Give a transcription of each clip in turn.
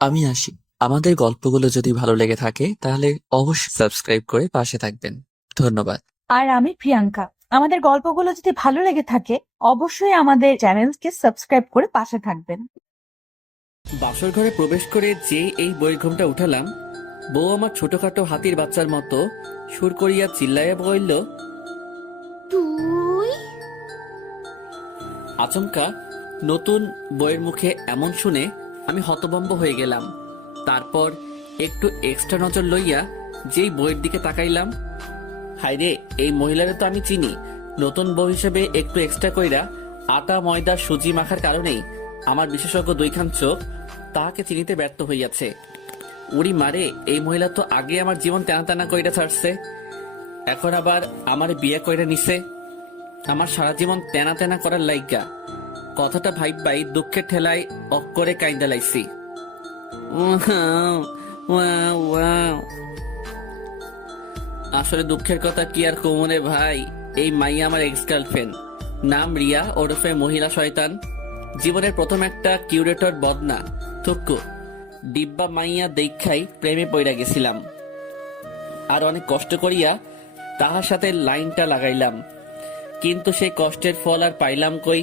আমি আসি। আমাদের গল্পগুলো যদি ভালো লেগে থাকে তাহলে অবশ্যই সাবস্ক্রাইব করে পাশে থাকবেন। ধন্যবাদ। আর আমি প্রিয়াঙ্কা। আমাদের গল্পগুলো যদি ভালো লেগে থাকে অবশ্যই আমাদের চ্যানেলকে সাবস্ক্রাইব করে পাশে থাকবেন। বাসর ঘরে প্রবেশ করে যে এই বইঘুমটা উঠালাম, বউ আমার ছোটখাটো হাতির বাচ্চার মতো সুর করিয়া চিল্লাইয়া বলল, তুই আচমকা নতুন বইয়ের মুখে এমন শুনে আমি হতভম্ব হয়ে গেলাম। তারপর একটু এক্সট্রা নজর লইয়া যেই বইয়ের দিকে তাকাইলাম, হায়রে, এই মহিলারে তো আমি চিনি। নতুন বউ হিসেবে একটু এক্সট্রা কইরা আটা ময়দা সুজি মাখার কারণেই আমার বিশেষজ্ঞ দুইখান চোখ তাহাকে চিনিতে ব্যর্থ হইয়াছে। উড়ি মারে, এই মহিলা তো আগে আমার জীবন টানা টানা কইরা ছাড়ছে, এখন আবার আমার বিয়ে কইরা নিছে আমার সারা জীবন তেনা তেনা করার লাইগা। কথাটা ভাইবাই দুঃখের ঠেলায় অক্করে কাইন্দা লাইছি। আসলে দুঃখের কথা কি আর কমনে ভাই, এই মাইয়া আমার এক্স গার্লফ্রেন্ড, নাম রিয়া ওরফে মহিলা শয়তান। জীবনের প্রথম একটা কিউরেটর বদনা থুক্কু ডিব্বা মাইয়া দেখাই প্রেমে পইরা গেছিলাম। আর অনেক কষ্ট করিয়া তাহার সাথে লাইনটা লাগাইলাম, কিন্তু সেই কষ্টের ফল আর পাইলাম কই।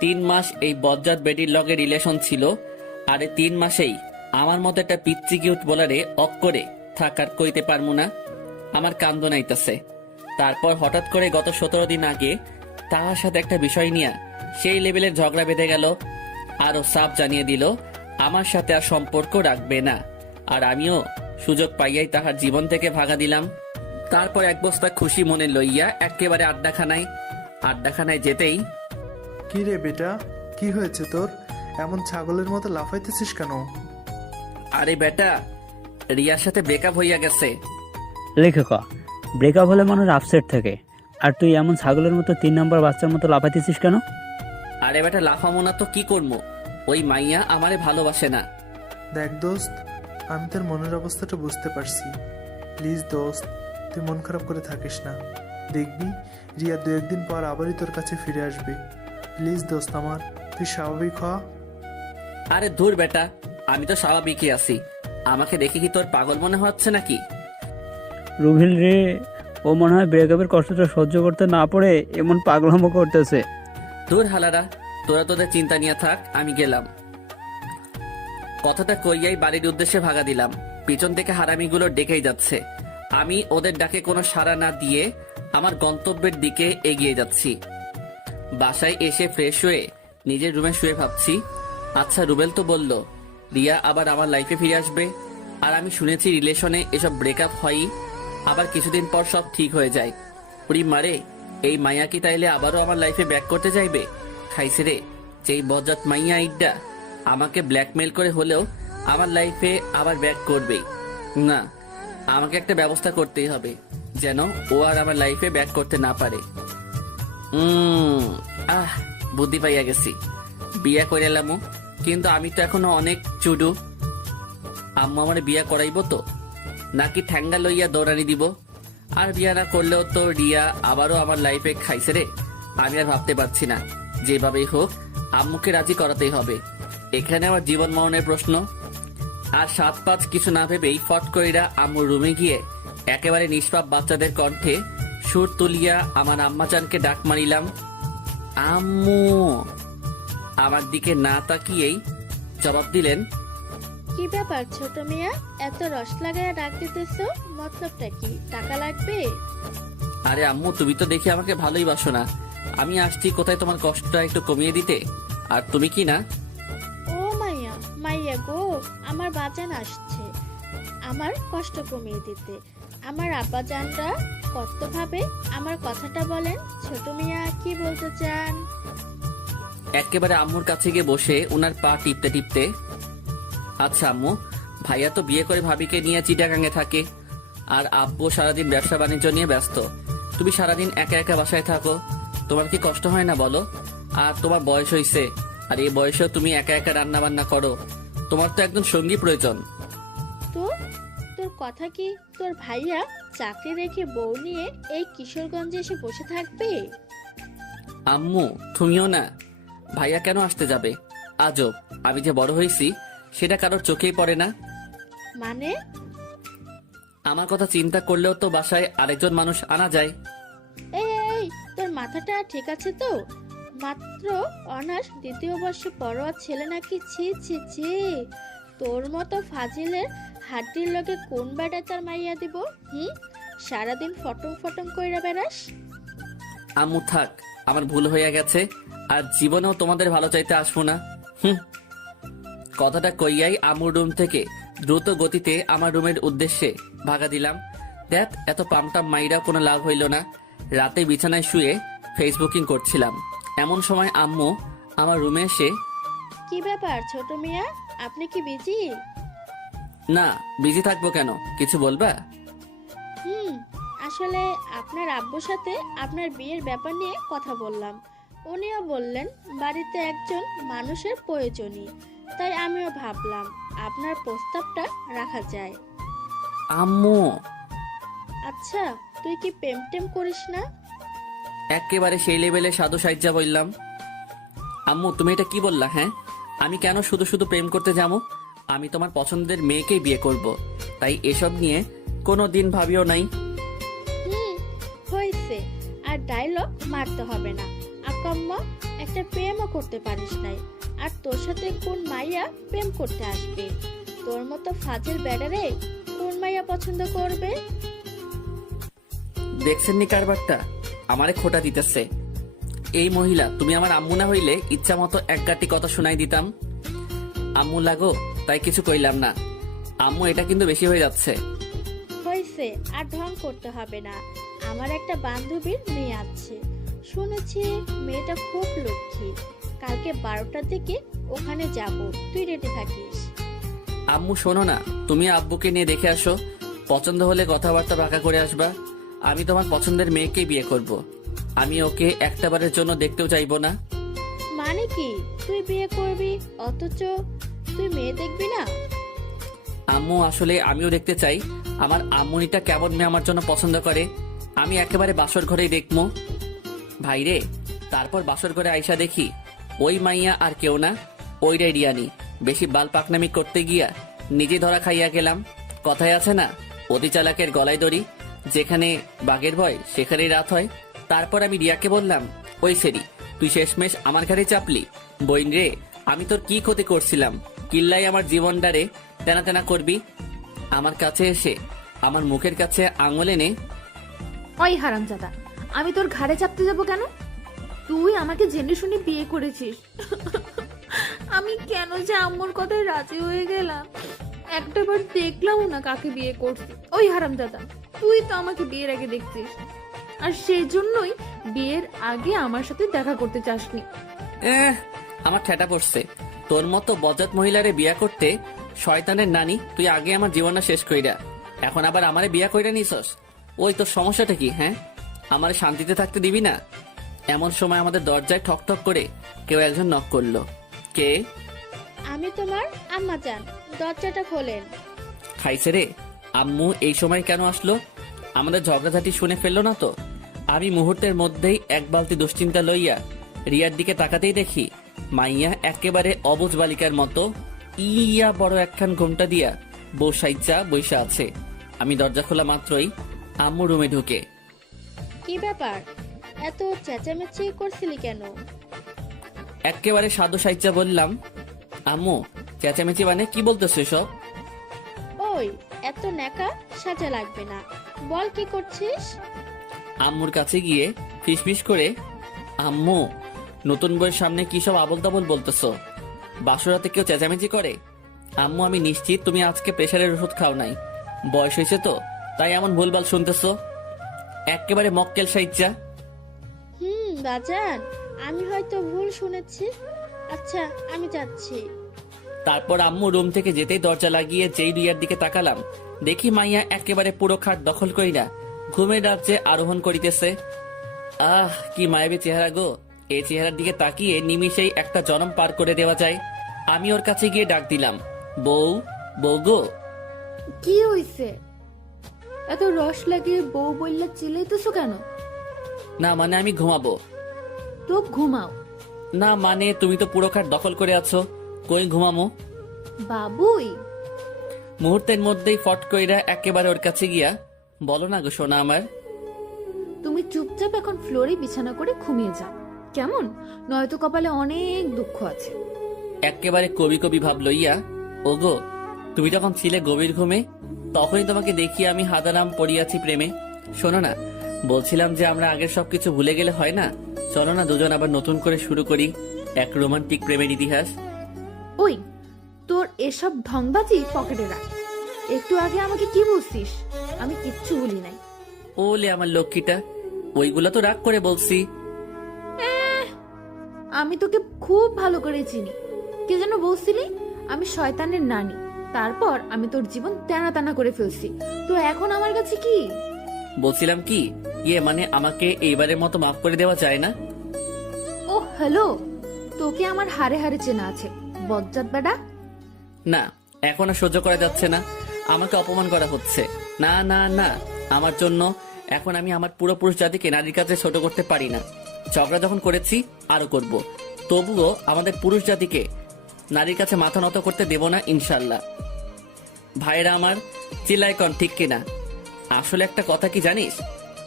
3 মাস এই বজ্জাত বেডির লগে রিলেশন ছিল, আর এই 3 মাসেই আমার মতো একটা পিচ্চি কিউট বলারে অক্করে থাকার কইতে পারমু না। আমার কান্দ নাইতাছে। তারপর হঠাৎ করে গত 17 দিন আগে তাহার সাথে একটা বিষয় নিয়ে সেই লেভেলের ঝগড়া বেঁধে গেল। আরো সাফ জানিয়ে দিল আমার সাথে আর সম্পর্ক রাখবে না, আর আমিও সুযোগ পাইয়াই তাহার জীবন থেকে ভাগা দিলাম। তারপর এক বস্তা খুশি মনে লইয়া একেবারে আড্ডাখানায় যেতেই, কি রে বেটা, কি হয়েছে তোর? এমন ছাগলের মতো লাফাইতেছিস কেন? আরে বেটা, রিয়ার সাথে ব্রেকআপ হইয়া গেছে। লেখক, ব্রেকআপ হলে মানুষ আপসেট থাকে, আর তুই এমন ছাগলের মতো 3 নম্বর বাচ্চার মতো লাফাইতেছিস কেন? আরে বেটা, লাফামো না তো কি করবো, ওই মাইয়া আমারে ভালোবাসে না। দেখ দোস্ত, আমি তোর মনের অবস্থাটা বুঝতে পারছি। প্লিজ দোস্ত, তুই মন খারাপ করে থাকিস না। দেখবি রিয়া 2-1 দিন পর আবারই তোর কাছে ফিরে আসবে। প্লিজ দোস্ত আমার, তুই স্বাভাবিক হ। আরে ধুর বেটা, আমি তো স্বাভাবিকই আছি। আমাকে দেখে কি তোর পাগল মনে হচ্ছে নাকি? রুবিল রে, ও মনে হয় ব্রেকআপের কষ্টটা সহ্য করতে না পারে এমন পাগলামো করতেছে। ধুর হালারা, তোরা তোদের চিন্তা নিয়ে থাক, আমি গেলাম। কথাটা কইয়াই বাড়ির উদ্দেশ্যে ভাগা দিলাম। পিছন থেকে হারামিগুলো ডেকেই যাচ্ছে। আমি ওদের ডাকে কোনো সাড়া না দিয়ে আমার গন্তব্যের দিকে এগিয়ে যাচ্ছি। বাসায় এসে ফ্রেশ হয়ে নিজের রুমে শুয়ে ভাবছি, আচ্ছা রুবেল তো বলল রিয়া আবার আমার লাইফে ফিরে আসবে, আর আমি শুনেছি রিলেশনে এসব ব্রেকআপ হয়ই, আবার কিছুদিন পর সব ঠিক হয়ে যায়। উড়ি মারে, এই মাইয়া কি তাইলে আবারও আমার লাইফে ব্যাক করতে চাইবে? খাইছে রে, যেই বজ্জাত মাইয়া আইডা আমাকে ব্ল্যাকমেল করে হলেও আমার লাইফে আবার ব্যাক করবেই। না, আমাকে একটা ব্যবস্থা করতেই হবে যেন ও আর আমার লাইফে ব্যাক করতে না পারে। আহ, বুদ্ধি পাইয়া গেছি। বিয়া করে এলাম, কিন্তু আমি তো এখনো অনেক চুডু। আম্মু আমার বিয়া করাইব তো, নাকি ঠ্যাঙ্গা লইয়া দৌড়ানি দিব? আর বিয়া না করলেও তো রিয়া আবারও আমার লাইফে খাইছে রে। আমি আর ভাবতে পারছি না, যেভাবেই হোক আম্মুকে রাজি করাতেই হবে। এখানে আমার জীবন মরণের প্রশ্ন। আর 7-5 কিছু না ভেবেই ফট কইরা আম্মুর রুমে গিয়ে একেবারে নিষ্পাপ বাচ্চাদের কণ্ঠে সুর তুলিয়া আমার আম্মাজানকে ডাক মারিলাম, আম্মু। আমার দিকে না তাকিয়েই জবাব দিলেন, কি ব্যাপার ছোট মিয়া, এত রস লাগাইয়া ডাক দিতেছো? মতলবটা কি? টাকা লাগবে? আরে আম্মু, তুমি তো দেখি আমাকে ভালোই বাসো না। আমি আসছি কোথায় তোমার কষ্টটা একটু কমিয়ে দিতে, আর তুমি কি না। ও মাইয়া, মাইয়া গো, আমার বাজান আসছে আমার কষ্ট কমিয়ে দিতে। আমার আব্বাজানরা কত ভাবে আমার কথাটা বলেন। ছোট মিয়া কি বলতে চান? একেবারে আম্মুর কাছে গিয়ে বসে উনার পা টিপতে টিপতে, আচ্ছা আম্মু, ভাইয়া তো বিয়ে করে ভাবিকে নিয়ে চিটাগাঙে থাকে, আর আব্বু সারাদিন ব্যবসা বাণিজ্য নিয়ে ব্যস্ত। তুমি সারাদিন একা একা বাসায় থাকো, তোমার কি কষ্ট হয় না বলো? আর তোমার বয়স হইছে, আর এই বয়সেও তুমি একা একা রান্না বান্না করো। তোমার তো একজন সঙ্গী প্রয়োজন। তো তোর কথা কি তোর ভাইয়া চাকরি রেখে বউ নিয়ে এই কিশোরগঞ্জে এসে বসে থাকবে? আম্মু তুমিও না, ভাইয়া কেন আসতে যাবে? আজব, আমি যে বড় হয়েছি সেটা কারোর চোখেই পড়ে না। মানে? আমার কথা চিন্তা করলেও তো বাসায় আরেকজন মানুষ আনা যায়। এই এই, তোর মাথাটা ঠিক আছে তো? মাত্র অনার্স দ্বিতীয় বর্ষে পড়োয়া ছেলে নাকি? ছি ছি ছি, তোর মতো ফাজিলের হাড্ডির লগে কোন বেড়ায় তার মাইয়া দিব? সারাদিন ফটং ফটং কইরা বেড়াস। আম্মু থাক, আমার ভুল হয়ে গেছে, আর জীবনেও তোমাদের ভালো চাইতে আসবো না। কথাটা কইয়াই আম্মুর রুম থেকে দ্রুত গতিতে আমার রুমের উদ্দেশ্যে ভাগা দিলাম। দেখ, এত পামটাম মাইরা কোনো লাভ হইল না। রাতে বিছানায় শুয়ে ফেসবুকিং করছিলাম, এমন সময় আম্মু আমার রুমে এসে, কি ব্যাপার ছোট মিয়া, আপনি কি বিজি? না, বিজি থাকবো কেন, কিছু বলবা? আসলে আপনার আব্বুর সাথে আপনার বিয়ের ব্যাপার নিয়ে কথা বললাম। উনিও বললেন বাড়িতে একজন মানুষের প্রয়োজনই, তাই আমিও ভাবলাম আপনার প্রস্তাবটা রাখা যায়। আম্মু, আচ্ছা, তুই কি প্রেম টেম করিস না? একেবারে সেই লেভেলে সাধু সাহিত্যা বললাম। আম্মু, তুমি এটা কি বললা? হ্যাঁ, আমি কেন শুধু শুধু প্রেম করতে যাবো? আমি তোমার পছন্দের মেয়েকেই বিয়ে করব, তাই এসব নিয়ে কোনো দিন ভাবিও নাই। হয়েছে, আর ডায়লগ মারতে হবে না। আকাম্মা, একটা প্রেমও করতে পারিস নাই, আর তোর সাথে কোন মাইয়া প্রেম করতে আসবে? তোর মতো ফাজিল বেড়ারে কোন মাইয়া পছন্দ করবে? দেখছেন নি কারবারটা, আমারে খোটা দিতেছে। এই মহিলা, তুমি আমার আম্মু না হইলে ইচ্ছা মতো এক গাঁটি কথা শোনাই দিতাম। আম্মু লাগো, তাই কিছু কইলাম না। আম্মু, এটা কিন্তু বেশি হয়ে যাচ্ছে। হয়েছে, আর ঢং করতে হবে না। আমার একটা বান্ধবীর মেয়ে আছে, শুনেছি মেয়েটা খুব লক্ষ্মী। কালকে 12টার দিকে ওখানে যাব, তুই রেডি থাকিস। আম্মু শোনো না, তুমি আব্বুকে নিয়ে দেখে আসো, পছন্দ হলে কথাবার্তা বাঁকা করে আসবা। আমি তোমার পছন্দের মেয়েকেই বিয়ে করব, আমি ওকে একটাবারের জন্য দেখতেও চাইবো না। মানে কি, তুই বিয়ে করবি অথচ তুই মেয়ে দেখবি না? আম্মু, আসলে আমিও দেখতে চাই আমার আম্মুনিটা কেমন মেয়ে আমার জন্য পছন্দ করে। আমি একেবারে বাসর ঘরেই দেখবো। ভাইরে, তারপর বাসর ঘরে আইসা দেখি ওই মাইয়া আর কেউ না, ওইটাই রিয়ানি। বেশি বাল পাকনামি করতে গিয়া নিজে ধরা খাইয়া গেলাম। কথায় আছে না, অতি চালাকের গলায় দড়ি, যেখানে বাঘের ভয় সেখানেই রাত হয়। তারপর আমি রিয়াকে বললাম, ওই সেরি, তুই শেষমেশ আমার ঘাড়ে চাপলি। বইন রে, আমি তোর কি ক্ষতি করছিলাম? কিল্লাই আমার জীবনটারে তেনা তেনা করবি? আমার কাছে এসে আমার মুখের কাছে আঙুল এনে, ওই হারামজাদা, আমি তোর ঘাড়ে চাপতে যাব কেন? তুই আমাকে জেনে শুনে বিয়ে করেছিস। আমি কেন যে আম্মুর কথায় রাজি হয়ে গেলাম? একটাবার দেখলাম না কাকে বিয়ে করছি। ওই হারামজাদা, তুই তো আমাকে বিয়ের আগে দেখছিস, আর সেই জন্যই বিয়ের আগে আমার সাথে দেখা করতে চাসনি। আমার ঠেটা পড়ছে। তোর মতো বজ্জাত মহিলারে বিয়া করতে শয়তানের নানি, তুই আগে আমার জীবনটা শেষ কইরা এখন আবার আমারে বিয়া কইরা নিছস। ওই তোর সমস্যাটা কি? হ্যাঁ, আমারে শান্তিতে থাকতে দিবি না? এমন সময় আমাদের দরজায় ঠক ঠক করে কেউ একজন নক করলো। কে? আমি তোমার আম্মা জান, দরজাটা খোলেন। খাইছে রে। আম্মু এই সময় কেন আসলো? আমাদের ঝগড়াঝাটি শুনে ফেললো না তো? আমি মুহূর্তের মধ্যেই এক বালতি দুশ্চিন্তা লইয়া রিয়ার দিকে তাকাতেই দেখি মাইয়া একেবারে অবুঝ বালিকার মতো ইয়া বড় একখান ঘোমটা দিয়া বসাইচা বৈশা আছে। আমি দরজা খোলা মাত্রই আম্মু রুমে ঢুকে, কি ব্যাপার, এত চেঁচামেচি করছিলি কেন? একেবারে সাধু সাইচা বললাম, আম্মু, চেঁচামেচি মানে কি বলতেছো সব? ওই, এত ন্যাকা সাজা লাগবে না, বল কি করছিস? আম্মুর কাছে গিয়ে ফিসফিস করে, আম্মু, নতুন বইয়ের সামনে কি সব আবল তাবল বলতেছো? বাসরাতে কেউ চেঁচামেচি করে? আম্মু, আমি নিশ্চিত তুমি আজকে প্রেশারের ওষুধ খাও নাই, বয়স হয়েছে তো তাই এমন ভুলভাল শুনতেছো। একেবারে মক্কেল সাইজা। বাজান, আমি হয়তো ভুল শুনেছি। আচ্ছা, আমি যাচ্ছি। তারপর আম্মু রুম থেকে যেতেই দরজা লাগিয়ে যেই রিয়ার দিকে তাকালাম, দেখি মাইয়া একেবারে পুরো খাট দখল কইরা ঘুমের রাজ্যে আরোহণ করিতেছে। আহ, কি মায়াবী চেহারা গো! এই চেহারার দিকে তাকিয়ে নিমিষেই একটা জনম পার করে দেওয়া যায়। আমি ওর কাছে গিয়ে ডাক দিলাম, বউ, বউ গো। কি হইছে? এত রস লাগিয়ে বউ বললে চিল্লাইতেছো কেন? না মানে আমি ঘুমাবো। তো ঘুমাও। না মানে তুমি তো পুরো খাট দখল করে আছো, কই ঘুমামো? বাবুই। মুহূর্তের মধ্যেই ফট কইরা একেবারে ওর কাছে গিয়া, বলো না গো সোনা আমার। তুমি চুপচাপ এখন ফ্লোরে বিছানা করে ঘুমিয়ে যাও, কেমন? নয়তো কপালে অনেক দুঃখ আছে। একেবারে কবি কবি ভাব লইয়া, ওগো তুমি যখন ছিলে গভীর ঘুমে, তখনই তোমাকে দেখিয়ে আমি হাদারাম পড়িয়াছি প্রেমে। শোনো না, বলছিলাম যে আমরা আগের সবকিছু ভুলে গেলে হয় না, চলো না দুজন আবার নতুন করে শুরু করি এক রোমান্টিক প্রেমের ইতিহাস। ওই, তোর এসব ঢংবাজি পকেটে রাখ। একটু আগে আমাকে কি বলছিস? আমি কিচ্ছু ভুলি নাই। ওলে আমার লক্ষ্মীটা, ওইগুলো তো রাগ করে বলছি। আমি তোকে খুব ভালো করে চিনি। কে যেন বলছিলি আমি শয়তানের নানি, তারপর আমি তোর জীবন টানা টানা করে ফেলছি, তো এখন আমার কাছে কি? বলছিলাম কি, মানে আমাকে এইবারের মতো মাফ করে দেওয়া যায় না? ও হ্যালো, তোকে আমার হারে হারে চেনা আছে বজ্জাত বেটা। না, এখন আর সহ্য করা যাচ্ছে না, আমাকে অপমান করা হচ্ছে। না না না, আমার জন্য এখন আমি আমার পুরো পুরুষ জাতিকে নারীর কাছে ছোট করতে পারি না। ঝগড়া যখন করেছি আরো করব, তবুও আমাদের পুরুষ জাতিকে নারীর কাছে মাথা নত করতে দেব না ইনশাল্লাহ। ভাইরা আমার, চিল্লাইকন ঠিক কিনা? আসলে একটা কথা কি জানিস,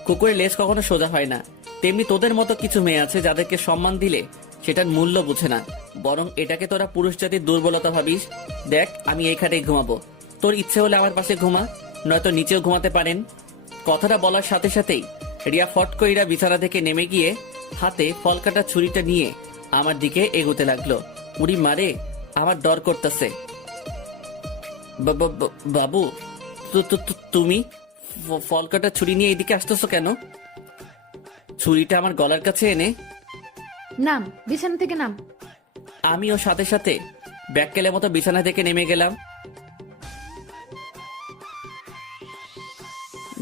কুকুরের লেজ কখনো সোজা হয় না, তেমনি তোদের মতো কিছু মেয়ে আছে যাদেরকে সম্মান দিলে সেটার মূল্য বুঝে না, বরং এটাকে তোরা পুরুষ জাতির দুর্বলতা ভাবিস। দেখ, আমি এই খাটেই ঘুমাবো, তোর ইচ্ছে হলে আমার পাশে ঘুমা, নয়তো নিচেও ঘুমাতে পারেন। কথাটা বলার সাথে সাথেই রিয়া ফট কইরা বিছানা থেকে নেমে গিয়ে হাতে ফল কাটা ছুরিটা নিয়ে আমার দিকে এগোতে লাগলো। উড়ি মারে, আমার ডর করতেছে। বাবু, তুমি ফল কাটা ছুরি নিয়ে এদিকে আসতেছো কেন? ছুরিটা আমার গলার কাছে এনে নাম, বিছানা থেকে নাম। আমি ওর সাথে সাথে ব্যাককেলের মতো বিছানা থেকে নেমে গেলাম।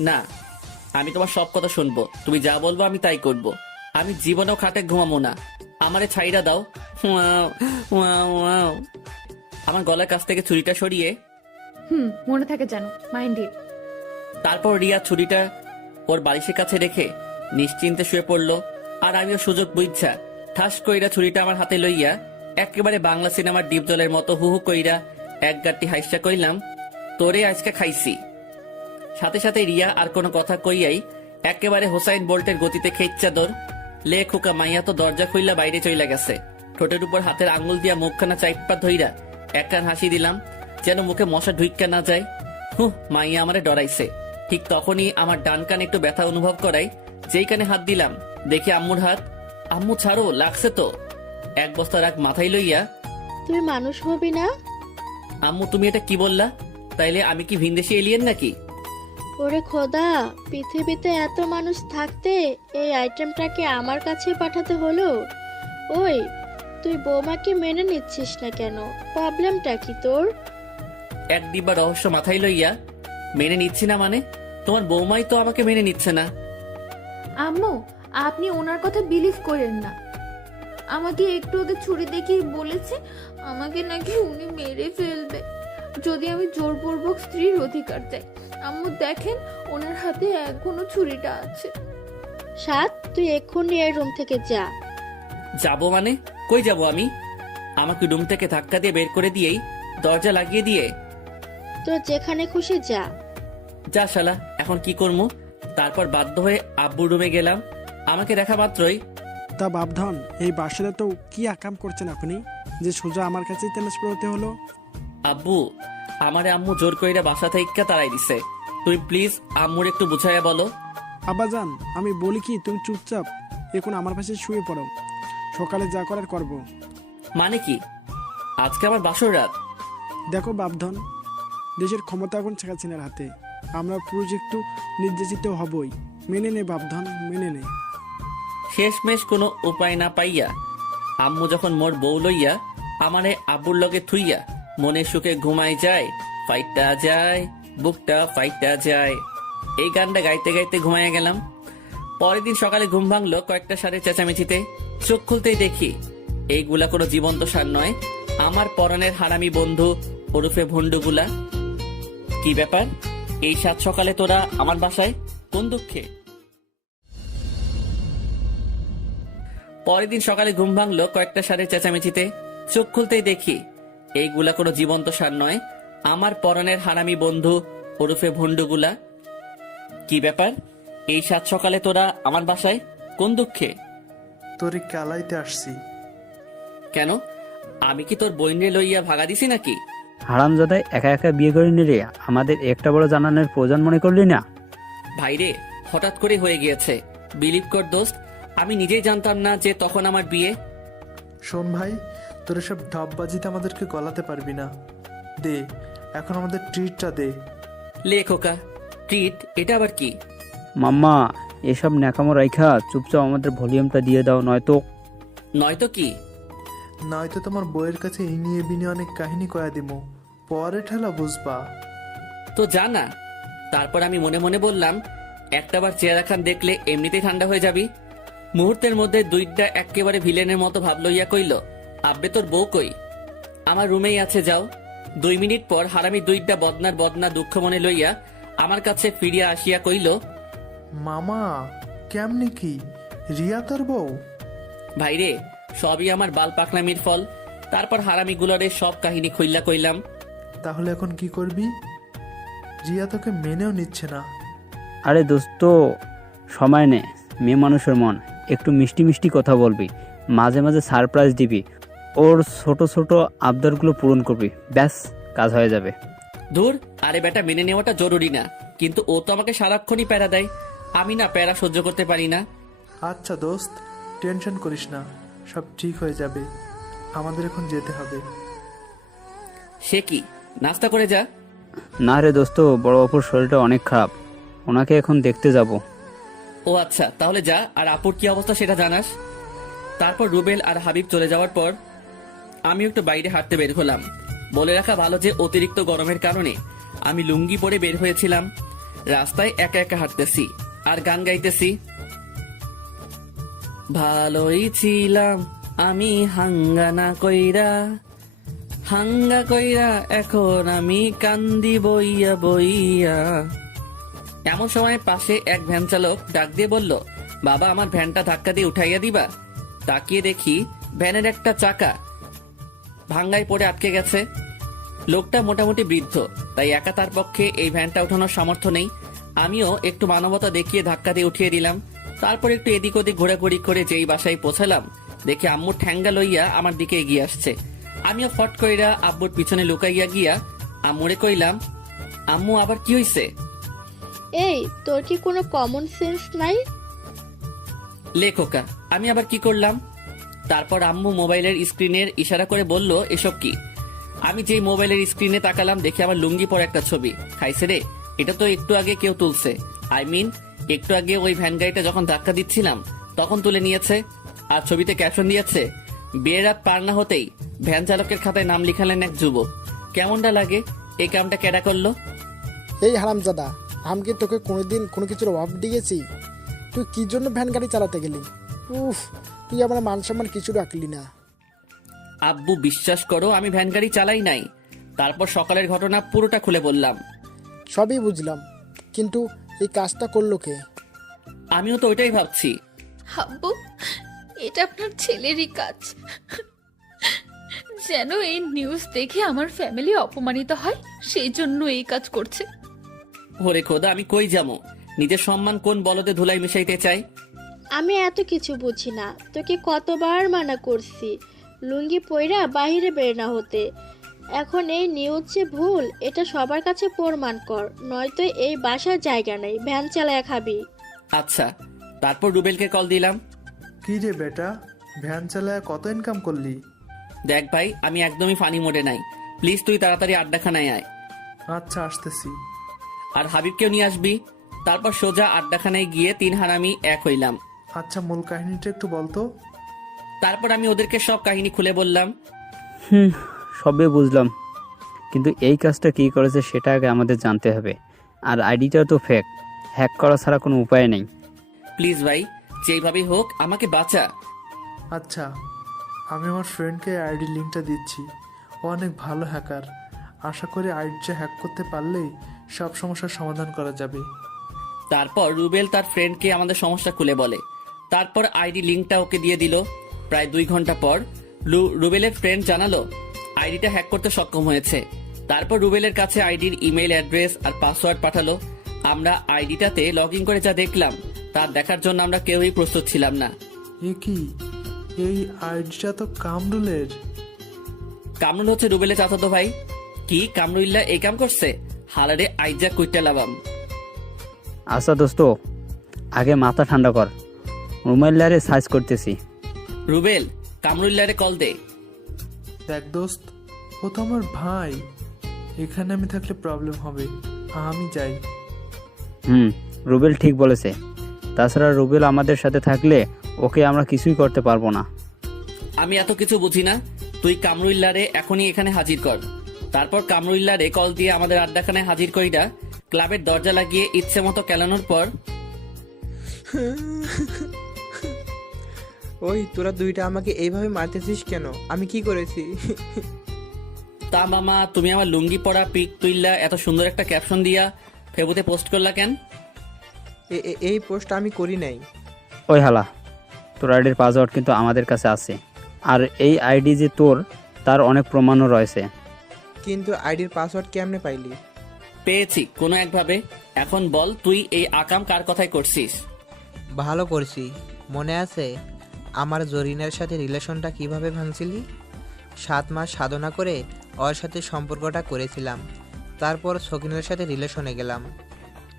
না, আমি তোমার সব কথা শুনবো, তুমি যা বলবো আমি তাই করব। আমি জীবনেও খাটে ঘুমাবো না, আমারে ছাইরা দাও। আমার গলার কাছ থেকে ছুরিটা সরিয়ে মনে থাকে জানো, মাইন্ড ইট। তারপর রিয়া ছুরিটা ওর বালিশের কাছে রেখে নিশ্চিন্তে শুয়ে পড়লো, আর আমিও সুযোগ বুঝছা ঠাস কইরা ছুরিটা আমার হাতে লইয়া একেবারে বাংলা সিনেমার ডিপ জলের মতো হু হু কইরা এক গাঁটটি হাইসা কইলাম, তোরে আজকে খাইছি। সাথে সাথে রিয়া আর কোনো কথা কইয়াই একেবারে হোসাইন বোল্টের গতিতে খেইচ্ছা দৌড়। লে খোকা মাইয়া তো দরজা খুইলা বাইরে চইলা গেছে। ঠোঁটের উপর হাতের আঙ্গুল দিয়া মুখখানা চাইপা ধইরা একখান হাসি দিলাম, যেন মুখে মশা ঢুইক্কা না যায়। মাইয়া আমারে ডরাইছে। ঠিক তখনই আমার ডান কান একটু ব্যথা অনুভব করাই, যেই কানে হাত দিলাম দেখি আম্মুর হাত। আম্মু ছাড়ো, লাগছে তো। এক বস্তা রাগ মাথায় লইয়া, তুই মানুষ হবি না? আম্মু তুমি এটা কি বললা? তাইলে আমি কি ভিনদেশি এলিয়েন নাকি? ওরে খোদা, পৃথিবীতে এত মানুষ থাকতে এই আইটেমটাকে আমার কাছে পাঠাতে হলো। ওই, তুই বৌমাকে মেনে নিচ্ছিস না কেন? প্রবলেমটা কি তোর? এক ডিব্বা রহস্য মাথায় লইয়া, মেনে নিচ্ছি না মানে? তোমার বৌমাই তো আমাকে মেনে নিচ্ছে না। আম্মু, আপনি ওনার কথা বিলিভ করেন না। আমাকে একটু আগে ছুরি দেখিয়ে বলেছে আমাকে নাকি উনি মেরে ফেলবে যদি আমি জোরপূর্বক স্ত্রীর অধিকার চাই। আম্মু দেখেন, ওনার হাতে এখনো ছুরিটা আছে। সাত, তুই এক্ষুনি এই রুম থেকে যা। যাবো মানে? কই যাব আমি? আমাকে রুম থেকে ধাক্কা দিয়ে বের করে দিয়েই দরজা লাগিয়ে দিয়ে, তোর যেখানে খুশি যা। যা শালা, এখন কি করবো? তারপর বাধ্য হয়ে আব্বুর রুমে গেলাম। আমাকে দেখা মাত্রই, তা বাপধন, এই বাসাটা তো কি আকাম করছেন আপনি যে সোজা আমার কাছেই ট্রান্সফার হতে হলো? আব্বু, আমারে আম্মু জোর কইরা বাসা থেকে তাড়াই দিছে। তুমি প্লিজ আম্মুর একটু বুঝাইয়া বলো। আব্বাজান, আমি বলি কি, তুমি চুপচাপ এখন আমার পাশে শুয়ে পড়ো, সকালে যা করার করব। মানে কি? আজকে আমার বাসর রাত। দেখো বাপধন, দেশের ক্ষমতা এখন শেখ হাসিনার হাতে, আমরা পুরুষ একটু নির্যাতিত হবই। মেনে নে বাপধন, মেনে নে। শেষমেশ কোনো উপায় না পাইয়া আম্মু যখন মোর বউ লইয়া আমারে আব্বুর লগে থুইয়া মনে সুখে ঘুমাই যায়, ফাইটা যায়, বুকটা ফাইটা যায়, এই গানটা গাইতে গাইতে ঘুমাইয়া গেলাম। পরের দিন সকালে ঘুম ভাঙলো কয়েকটা সারে চেঁচামেচিতে। চোখ খুলতেই দেখি এইগুলা কোনো জীবন্ত সার নয়, আমার পরনের হারামি বন্ধু ওরফে ভন্ডুগুলা। কি ব্যাপার, এই সাত সকালে তোরা আমার বাসায় কোন দুঃখে? পরের দিন সকালে ঘুম ভাঙলো কয়েকটা সারে চেঁচামেচিতে। চোখ খুলতেই দেখি এইগুলা কোনো জীবন্ত সার নয়, আমার পরনের হারামি বন্ধু ওরফে ভন্ডুগুলা। কি ব্যাপার, এই সাত সকালে তোরা আমার বাসায় কোন দুঃখে? তোরে কালাইতে আসছি। কেন, আমি কি তোর বইনে লইয়া ভাগা দিছি নাকি? হারামজাদায় একা একা বিয়ে করে নিলে আমাদের একটা বড় জানানোর প্রয়োজন মনে করলি না? ভাইরে, হঠাৎ করে হয়ে গিয়েছে, বিলিভ কর দোস্ত, আমি নিজেই জানতাম না যে তখন আমার বিয়ে। শোন ভাই, তোর এসব ঢপবাজিতে আমাদেরকে গলাতে পারবি না। দে, এখন আমাদের ট্রিটটা দে। লে খোকা, ট্রিট এটা আবার কি? মাম্মা, এসব ন্যাকামো রাইখা চুপচাপ আমাদের ভলিউমটা দিয়ে দাও, নয়তো কি? নয়তো তোমার বইয়ের কাছে এই নিয়ে বিনে অনেক কাহিনী কয়া দিমু, পরে ঠেলা বুঝবা। তো জানা। তারপর আমি মনে মনে বললাম, একটাবার চেহারা খান দেখলে এমনিতেই ঠান্ডা হয়ে যাবি। মুহূর্তের মধ্যে দুইটা একেবারে ভিলেনের মতো ভাব লইয়া কইল, আব্বে তোর বউ কই? আমার রুমেই আছে, যাও। 2 মিনিট পর হারামি দুইটা বদনা দুঃখ মনে লইয়া আমার কাছে ফিরিয়া আসিয়া কইল, মামা, কেমনি কি রিয়া তোর বউ? ভাইরে, সবই আমার বাল পাকনামির ফল। তারপর হারামিগুলোরে সব কাহিনী খুইল্লা কইলাম। তাহলে এখন কি করবি? রিয়া তোকে মেনেও নিচ্ছে না। আরে দোস্ত, সময় নে, মেয়ে মানুষের মন, একটু মিষ্টি মিষ্টি কথা বলবি, মাঝে মাঝে সারপ্রাইজ দিবি, ওর ছোট ছোট আবদারগুলো পূরণ করবি, ব্যাস কাজ হয়ে যাবে। ধুর, আরে বেটা, মেনে নেওয়াটা জরুরি না, কিন্তু ও তো আমাকে সারাক্ষণই প্যারা দেয়। আমি না প্যারা সহ্য করতে পারি না। আচ্ছা দোস্ত, টেনশন করিস না, সব ঠিক হয়ে যাবে। আমাদের এখন যেতে হবে। সে কি, নাস্তা করে যা। না রে দোস্ত, বড় অপুর শরীরটা অনেক খারাপ, ওনাকে এখন দেখতে যাব। ও আচ্ছা, তাহলে যা, আর আপুর কি অবস্থা সেটা জানাস। তারপর রুবেল আর হাবিব চলে যাওয়ার পর আমি একটু বাইরে হাঁটতে বের হলাম। বলে রাখা ভালো যে অতিরিক্ত গরমের কারণে আমি লুঙ্গি পরে বের হয়েছিলাম। রাস্তায় একা একা হাঁটতেছি আর গান গাইতেছি। ভালোই ছিলাম আমি হাঙ্গা কইরা, এখন আমি কান্দি বইয়া বইয়া। এমন সময় পাশে এক ভ্যান চালক ডাক দিয়ে বলল, বাবা, আমার ভ্যানটা ধাক্কা দিয়ে উঠাইয়া দিবা। তাকিয়ে দেখি ভ্যানের একটা চাকা ভাঙ্গায় পড়ে আটকে গেছে। লোকটা মোটামুটি বৃদ্ধ, তাই একা তার পক্ষে এই ভ্যানটা উঠানোর সামর্থ্য নেই। আমিও একটু মানবতা দেখিয়ে ধাক্কা দিয়ে উঠিয়ে দিলাম। তারপর একটু এদিক ওদিক ঘোরাঘুরি করে যেই বাসায় পৌঁছালাম, দেখি আম্মুর ঠ্যাঙ্গা লইয়া আমার দিকে এগিয়ে আসছে। আমিও ফট কইরা আব্বুর পিছনে লুকাইয়া গিয়া আম্মুরে কইলাম, আম্মু, আবার কি হইছে? এই, তোর কি কোনো কমন সেন্স নাই? লেখোকা, আমি আবার কি করলাম? তারপর আম্মু মোবাইলের স্ক্রিনের ইশারা করে বলল, এসব কি? আমি যেই মোবাইলের স্ক্রিনে তাকালাম, দেখি আমার লুঙ্গি পরে একটা ছবি। খাইছে রে, এটা তো একটু আগে কেউ তুলছে। একটু আগে ওই ভ্যান গাড়িটা যখন ধাক্কা দিচ্ছিলাম তখন তুলে নিয়েছে। আর ছবিতে ক্যাপশন দিয়েছে, বিয়ের রাত পার না হতেই ভ্যান চালকের খাতায় নাম লিখালেন এক যুবক। কেমনটা লাগে? এই কামটা কেডা করলো? এই হারামজাদা, আমি কি তোকে কোনোদিন কোনো কিছুর অভাব দিয়েছি? তুই কি জন্য ভ্যান গাড়ি চালাতে গেলি? উফ, তুই আমার মান সম্মান কিছু রাখলি না। আব্বু, বিশ্বাস করো, আমি ভ্যান গাড়ি চালাই নাই। তারপর সকালের ঘটনা পুরোটা খুলে বললাম। সবই বুঝলাম, কিন্তু এই কাজটা করলো কে? আমিও তো ওইটাই ভাবছি। আব্বু, এটা আপনার ছেলেরই কাজ। যেন এই নিউজ দেখে আমার ফ্যামিলি অপমানিত হয়, সেই জন্য এই কাজ করছে। ওরে খোদা, আমি কই যাবো? নিজের সম্মান কোন বলদে ধুলাই মিশাইতে চাই? আমি এত কিছু বুঝি না, তোকে কতবার মানা করছি লুঙ্গি পইরা বাইরে বের না হতে। এখন এই নিউজ যে ভুল, এটা সবার কাছে প্রমাণ কর, নয়তো এই বাসার জায়গা নেই, ভ্যান চালায় খাবি। আচ্ছা। তারপর রুবেলকে কল দিলাম। কি রে বেটা, ভ্যান চালায় কত ইনকাম করলি? দেখ ভাই, আমি একদমই ফানি মোডে নাই, প্লিজ তুই তাড়াতাড়ি আড্ডাখানায় আয়। আচ্ছা, আসতেছি। আর হাবিবকেও নিয়ে আসবি। তারপর সোজা আড্ডাখানায় গিয়ে 3 হারামি এক হইলাম। আচ্ছা, মূল কাহিনীটা একটু বলতো। তারপর আমি ওদেরকে সব কাহিনী খুলে বললাম। সবে বুঝলাম, কিন্তু এই কাজটা কি করেছে সেটা আগে আমাদের জানতে হবে। আর আইডিটা তো ফেক, হ্যাক করা ছাড়া কোনো উপায় নেই। প্লিজ ভাই, যেইভাবেই হোক আমাকে বাঁচা। আচ্ছা, আমি আমার ফ্রেন্ডকে আইডি লিঙ্কটা দিচ্ছি। ও অনেক ভালো হ্যাকার। আশা করি আইডিটা হ্যাক করতে পারলেই সব সমস্যার সমাধান করা যাবে। তারপর রুবেল তার ফ্রেন্ডকে আমাদের সমস্যা খুলে বলে। তারপর আইডি লিঙ্কটা ওকে দিয়ে দিল। প্রায় 2 ঘন্টা পর রুবেলের ফ্রেন্ড জানালো আইডিটা হ্যাক করতে সক্ষম হয়েছে। তারপর রুবেলের কাছে আইডির ইমেল অ্যাড্রেস আর পাসওয়ার্ড পাঠালো। আমরা আইডিটাতে লগ ইন করে যা দেখলাম তার দেখার জন্য আমরা কেউই প্রস্তুত ছিলাম না। এ কি, এই আইডিটা তো কামরুলের। কামরুল হচ্ছে রুবেলের চাচাতো ভাই। কি কামরুল্লাহ এই কাম করছে? হালারে আইজা কুইটা লাভাম। আচ্ছা দোস্ত, আগে মাথা ঠান্ডা কর, রুমাইল্লারে সার্চ করতেছি। রুবেল, কামরুল্লাহরে কল দে। দেখ দোস্ত, ও তো আমার ভাই, এখানে আমি থাকলে প্রবলেম হবে, আমি যাই। রুবেল ঠিক বলেছে। তাছাড়া রুবেল আমাদের সাথে থাকলে ওকে আমরা কিছুই করতে পারবো না। আমি এত কিছু বুঝি না, তুই কামরুল্লাহরে এখনই এখানে হাজির কর। তারপর কামরুল্লাহরে কল দিয়ে আমাদের আড্ডাখানায় হাজির কইরা ক্লাবের দরজা লাগিয়ে ইচ্ছে মতো কেলানোর পর, ওই তোরা দুইটা আমাকে এইভাবে মারতেছিস কেন? আমি কি করেছি? তা মামা তুমি আমার লুঙ্গি পরা পিক তুইল্লা এত সুন্দর একটা ক্যাপশন দিয়া ফেবুতে পোস্ট করলা কেন? এই পোস্ট আমি করি নাই। ওই হালা, তোর আইডির পাসওয়ার্ড কিন্তু আমাদের কাছে আছে, আর এই আইডি যে তোর তার অনেক প্রমাণও রয়েছে। কিন্তু আইডির পাসওয়ার্ড কেমনে পাইলি? পেয়েছি কোনো একভাবে। এখন বল তুই এই আকাম কার কথাই করছিস? ভালো করছি, মনে আছে আমার জরিনার সাথে রিলেশনটা কিভাবে ভাঙছিলি? 7 মাস সাধনা করে ওর সাথে সম্পর্কটা করেছিলাম, তারপর সকিনের সাথে রিলেশনে গেলাম।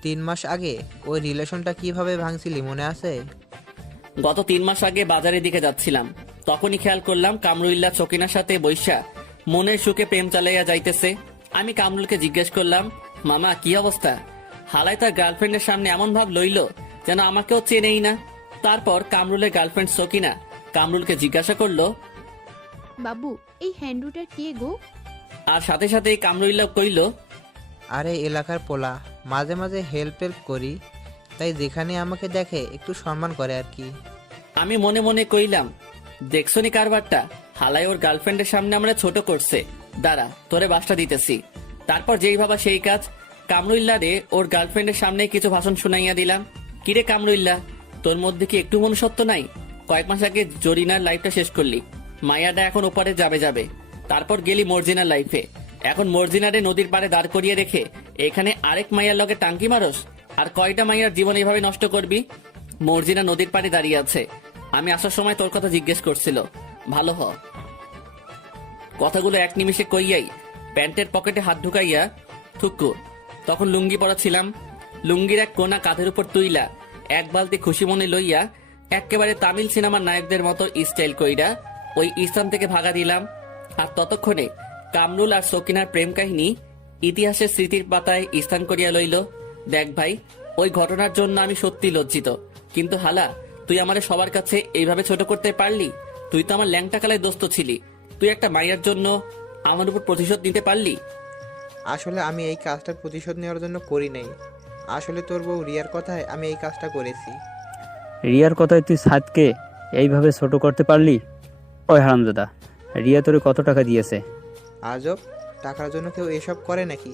3 মাস আগে ওই রিলেশনটা কিভাবে ভাঙছিলি মনে আছে? গত 3 মাস আগে বাজারের দিকে যাচ্ছিলাম, তখনই খেয়াল করলাম কামরুল্লাহ চকিনার সাথে বৈশা মনের সুখে প্রেম চালাইয়া যাইতেছে। আমি কামরুলকে জিজ্ঞেস করলাম, মামা কি অবস্থা? হালাই তার গার্লফ্রেন্ডের সামনে এমন ভাব লইল যেন আমাকেও চেনেই না। তারপর কামরুলের গার্লফ্রেন্ড সকিনা কামরুলকে জিজ্ঞাসা করলো, বাবু এই হ্যান্ডুটা কে গো? আর সাথে সাথে কামরুল্লাহ কইল, আরে এলাকার পোলা, মাঝে মাঝে হেল্প করি, তাই যেখানে আমাকে দেখে একটু সম্মান করে আর কি। আমি মনে মনে কইলাম, দেখছনি কারবারটা, হালাই ওর গার্লফ্রেন্ডের সামনে আমরা ছোট করছে, দাঁড়া তোরে বাসটা দিতেছি। তারপর যেই ভাবা সেই কাজ, কামরুল্লাহ রে ওর গার্লফ্রেন্ডের সামনে কিছু ভাষণ শুনাইয়া দিলাম। কিরে কামরুল্লাহ, তোর মধ্যে কি একটু মনুষ্যত্ব নাই? কয়েক মাস আগে জরিনার লাইফটা শেষ করলি, মায়াটা এখন ওপারে যাবে। তারপর গেলি মর্জিনার লাইফে, এখন মর্জিনারে নদীর পাড়ে দাঁড় করিয়ে রেখে এখানে আরেক মাইয়ার লগে টাঙ্কি মারস। আর কয়টা মাইয়ার জীবন এইভাবে নষ্ট করবি? মর্জিনা নদীর পাড়ে দাঁড়িয়ে আছে, আমি আসার সময় তোর কথা জিজ্ঞেস করছিল, ভালো হ। কথাগুলো এক নিমিষে কইয়াই প্যান্টের পকেটে হাত ঢুকাইয়া থুক্কু। তখন লুঙ্গি পরা ছিলাম, লুঙ্গির এক কোনা কাঁধের উপর তুইলা এক বালতি খুশি মনে লইয়া একেবারে তামিল সিনেমার নায়কদের মতো স্টাইল কইরা ওই স্থান থেকে ভাগা দিলাম। আর ততক্ষণে কামরুল আর সকিনার প্রেম কাহিনী ইতিহাসের স্মৃতির পাতায় স্থান করিয়া লইল। দেখ ভাই, ওই ঘটনার জন্য আমি সত্যি লজ্জিত, কিন্তু হালা তুই আমারে সবার কাছে এইভাবে ছোট করতে পারলি? তুই তো আমার ল্যাংটা কালায় দোস্ত ছিলি, তুই একটা মাইয়ার জন্য আমার উপর প্রতিশোধ নিতে পারলি? আসলে আমি এই কাজটার প্রতিশোধ নেওয়ার জন্য করি নাই, আসলে তোর বউ রিয়ার কথায় আমি এই কাজটা করেছি। রিয়ার কথায় তুই সাদকে এইভাবে ছোট করতে পারলি? ওই হারামজাদা, রিয়া তোরে কত টাকা দিয়েছে? আজব, টাকার জন্য কেউ এসব করে নাকি?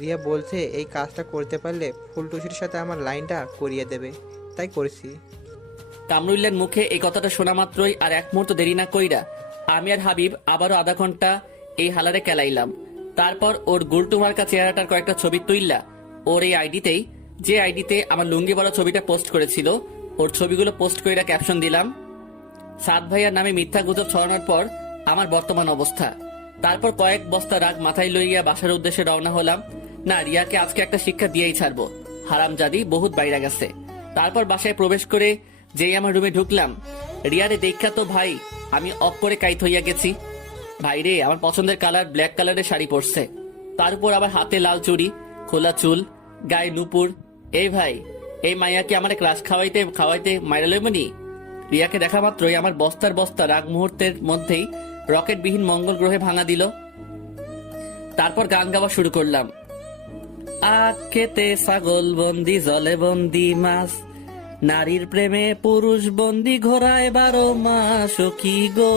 রিয়া বলছে এই কাজটা করতে পারলে ফুলটুসির সাথে আমার লাইনটা করিয়ে দেবে, তাই করেছি। কামরুল্লার মুখে এই কথাটা শোনা মাত্রই আর এক মুহূর্ত দেরি না কইরা আমি আর হাবিব আবারও আধা ঘন্টা এই হালারে কেলাইলাম। তারপর ওর গুলটু মার্কা চেহারাটার কয়েকটা ছবি তুইলা ওর এই আইডিতেই, যে আইডিতে আমার লুঙ্গি বড় ছবিটা পোস্ট করেছিল, ওর ছবিগুলো পোস্ট কইরা ক্যাপশন দিলাম, সাদ ভাইয়ার নামে মিথ্যা গুজব ছড়ানোর পর আমার বর্তমান অবস্থা। তারপর কয়েক বস্তা রাগ মাথায় লইয়া বাসার উদ্দেশ্যে রওনা হলাম। না, রিয়াকে আজকে একটা শিক্ষা দিয়েই ছাড়বো, হারামজাদি বহুত বাইরে গেছে। তারপর বাসায় প্রবেশ করে যেই আমার রুমে ঢুকলাম, রিয়ারে দেখা তো ভাই আমি অফ করে কাইত হইয়া গেছি। ভাইরে, আমার পছন্দের কালার ব্ল্যাক কালারের শাড়ি পরছে, তার উপর আবার হাতে লাল চুড়ি, খোলা চুল, গায়ে নুপুর। এই ভাই, এই মাইয়াকে আমার ক্লাস খাওয়াইতে মাইরা লইমনি। রিয়াকে দেখা মাত্রই আমার বস্তার রাগ মুহূর্তের মধ্যেই রকেটবিহীন মঙ্গল গ্রহে ভাঙা দিল। তারপর গান গাওয়া শুরু করলাম, আখ খেতে ছাগল বন্দি, জলে বন্দি মাছ, নারীর প্রেমে পুরুষ বন্দি, ঘোড়ায় 12 মাস। ও কি গো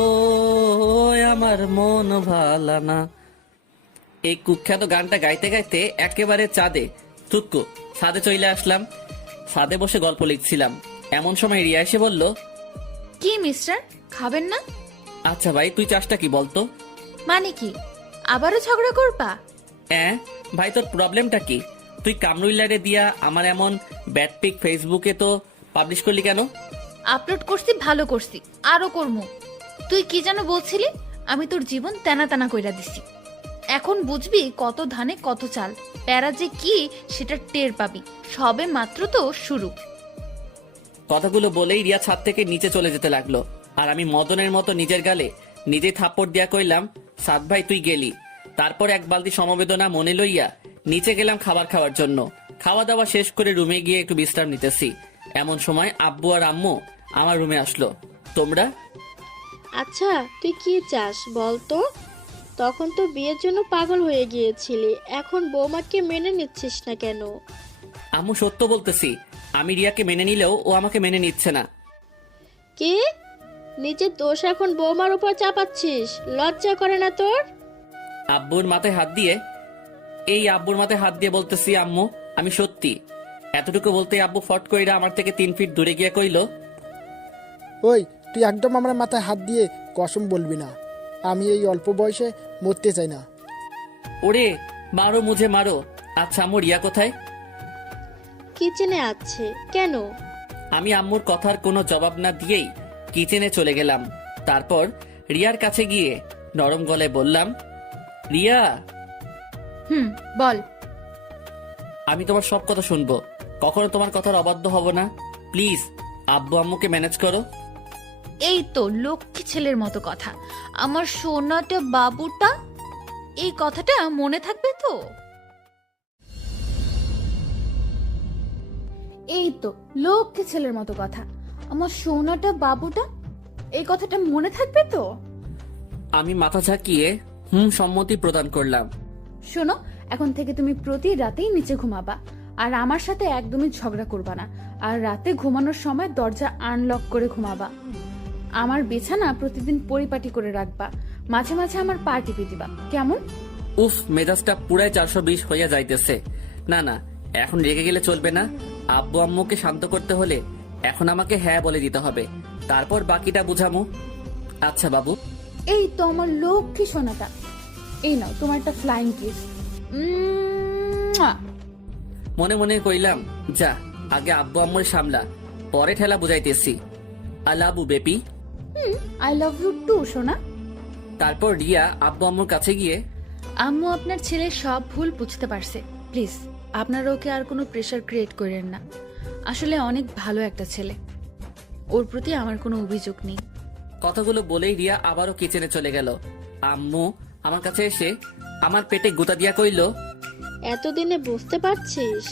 আমার মন ভালা না। এই কুখ্যাত গানটা গাইতে গাইতে একেবারে ছাদে চলে আসলাম। ছাদে বসে গল্প লিখছিলাম, এমন সময় রিয়া এসে বলল, কি মিস্টার, খাবেন না? আচ্ছা ভাই, তুই চাষটা কি বলতো? মানে কি? আবারও ঝগড়া করবা? হ্যাঁ ভাই, তোর প্রবলেমটা কি? তুই কামরুল্লারে দিয়া আমার এমন ব্যাড পিক ফেসবুকে তো পাবলিশ করলি কেন? আপলোড করছি, ভালো করছি, আরো করমু। তুই কি যেন বলছিলি? আমি তোর জীবন তেনা তেনা কইরা দিছি। এখন বুঝবি কত ধানে কত চাল। প্যারা যে কি সেটা টের পাবি। সবে মাত্র তো শুরু। কথাগুলো বলেই রিয়া ছাদ থেকে নিচে চলে যেতে লাগলো, আর আমি মদনের মতো নিজের গালে নিজেই থাপ্পড় দিয়া কইলাম, সাদ ভাই তুই গেলি। তারপর এক বালতি সমবেদনা মনে লইয়া নিচে গেলাম খাবার খাওয়ার জন্য। খাওয়া দাওয়া শেষ করে রুমে গিয়ে একটু বিশ্রাম নিতেছি। এমন সময় আব্বু আর আম্মু আমার রুমে আসলো। তোমরা? আচ্ছা তুই কি চাস বল তো? তখন তো বিয়ের জন্য পাগল হয়ে গিয়েছিলি, এখন বৌমাকে মেনে নিচ্ছিস না কেন? আম্মু সত্য বলতেছি, আমি রিয়াকে মেনে নিলেও ও আমাকে মেনে নিচ্ছে না। কি? নিজের দোষ এখন বৌমার উপর চাপাচ্ছিস? লজ্জা করে না তোর? আব্বুর মাথায় হাত দিয়ে বলতেছি, আম্মু আমি সত্যি। এতটুকু বলতে আব্বু ফট কইরা আমার থেকে 3 ফিট দূরে গিয়ে কইল, ওই তুই একদম আমার মাথায় হাত দিয়ে কসম বলবি না। আমি এই অল্প বয়সে মরতে চাই না। ওরে মারো মুঝে মারো। আচ্ছা আম্মু, রিয়া কোথায়? কিচেনে আছে। কেন? আমি আম্মুর কথার কোনো জবাব না দিয়েই কিচেনে চলে গেলাম। তারপর রিয়ার কাছে গিয়ে নরম গলায় বললাম, রিয়া বল। আমি তোমার সব কথা শুনবো, কখনো তোমার কথার অবাধ্য হব না। প্লিজ আব্বু আম্মুকে ম্যানেজ করো। এই তো লক্ষ্মী ছেলের মতো কথা। আমার সোনাটা বাবুটা, এই কথাটা মনে থাকবে তো? এই তো লক্ষ্মী ছেলের মতো কথা। আমার সোনাটা বাবুটা, এই কথাটা মনে থাকবে তো? আমি মাথা ঝাঁকিয়ে সম্মতি প্রদান করলাম। শোনো, এখন থেকে তুমি প্রতি রাতেই নিচে ঘুমাবা, আর আমার সাথে একদমই ঝগড়া করবা না। আর রাতে ঘুমানোর সময় দরজা আনলক করে ঘুমাবা। আমার বিছানা প্রতিদিন পরিপাটি করে রাখবা। মাঝে মাঝে আমার পা টিপে দিবা, কেমন? উফ, মেজাজটা পুরাই 420 হইয়া যাইতেছে। না না, এখন রেগে গেলে চলবে না। আব্বু আম্মুকে শান্ত করতে হলে এখন আমাকে হ্যাঁ বলে দিতে হবে, তারপর বাকিটা বুঝামু। আচ্ছা বাবু। এই তো আমার লক্ষ্মী সোনাটা, এই নাও তোমার একটা ফ্লাইং কিস। মনে মনে কইলাম, যা আগে আব্বু আম্মুর সামলা, পরে ঠেলা বুঝাইতেছি। আলাবু বেপি। আই লাভ ইউ টু সোনা। তারপর রিয়া আব্বু আম্মুর কাছে গিয়ে, আম্মু আপনার ছেলে সব ভুল বুঝতে পারছে। প্লিজ আপনারা ওকে আর কোনো প্রেশার ক্রিয়েট করেন না। আসলে অনেক ভালো একটা ছেলে, ওর প্রতি আমার কোনো অভিযোগ নেই। কথাগুলো বলেই রিয়া আবারও কিচেনে চলে গেল। আম্মু আমার কাছে এসে আমার পেটে গুতা দিয়া কইল, এতদিনে বুঝতে পারছিস?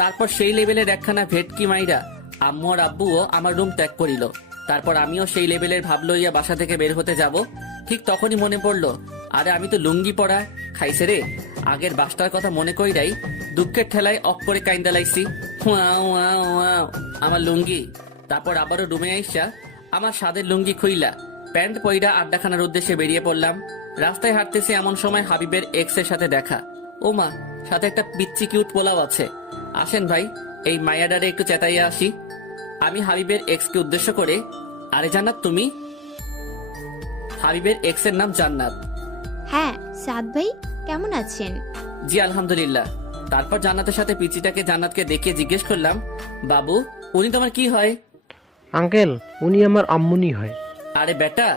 তারপর সেই লেভেলের একখানা ভেটকি মাইরা আম্মু আর আব্বুও আমার রুম ত্যাগ করিল। তারপর আমিও সেই লেভেলের ভাব লইয়া বাসা থেকে বের হতে যাব। ঠিক তখনই মনে পড়লো, আরে আমি তো লুঙ্গি পরা খাইছে রে। আগের বাসটার কথা মনে কইরাই দুঃখের ঠেলায় অক করে কাইন্দা লাইছি। আমার লুঙ্গি। তারপর আবারও রুমে আইসা আমার সাদের লুঙ্গি খুইলা প্যান্ট পইরা আড্ডাখানার উদ্দেশ্যে বেরিয়ে পড়লাম। রাস্তায় হাঁটতেছি, এমন সময় হাবিবের এক্স এর সাথে দেখা। ও মা, সাথে একটা পিচ্চি কিউট পোলাও আছে। আসেন ভাই, এই মায়াডারে একটু চেতাইয়া আসি। আমি হাবিবের এক্স কে উদ্দেশ্য করে, আরে জান্নাত তুমি? হাবিবের এক্স এর নাম জান্নাত। হ্যাঁ সাদ ভাই, কেমন আছেন? জি আলহামদুলিল্লাহ। তারপর জান্নাতের সাথে পিচিটাকে জান্নাতকে দেখিয়ে জিজ্ঞেস করলাম, বাবু উনি তোমার কি হয়? আঙ্কেল, উনি আমার আম্মুনি হয়। আরে বেটা,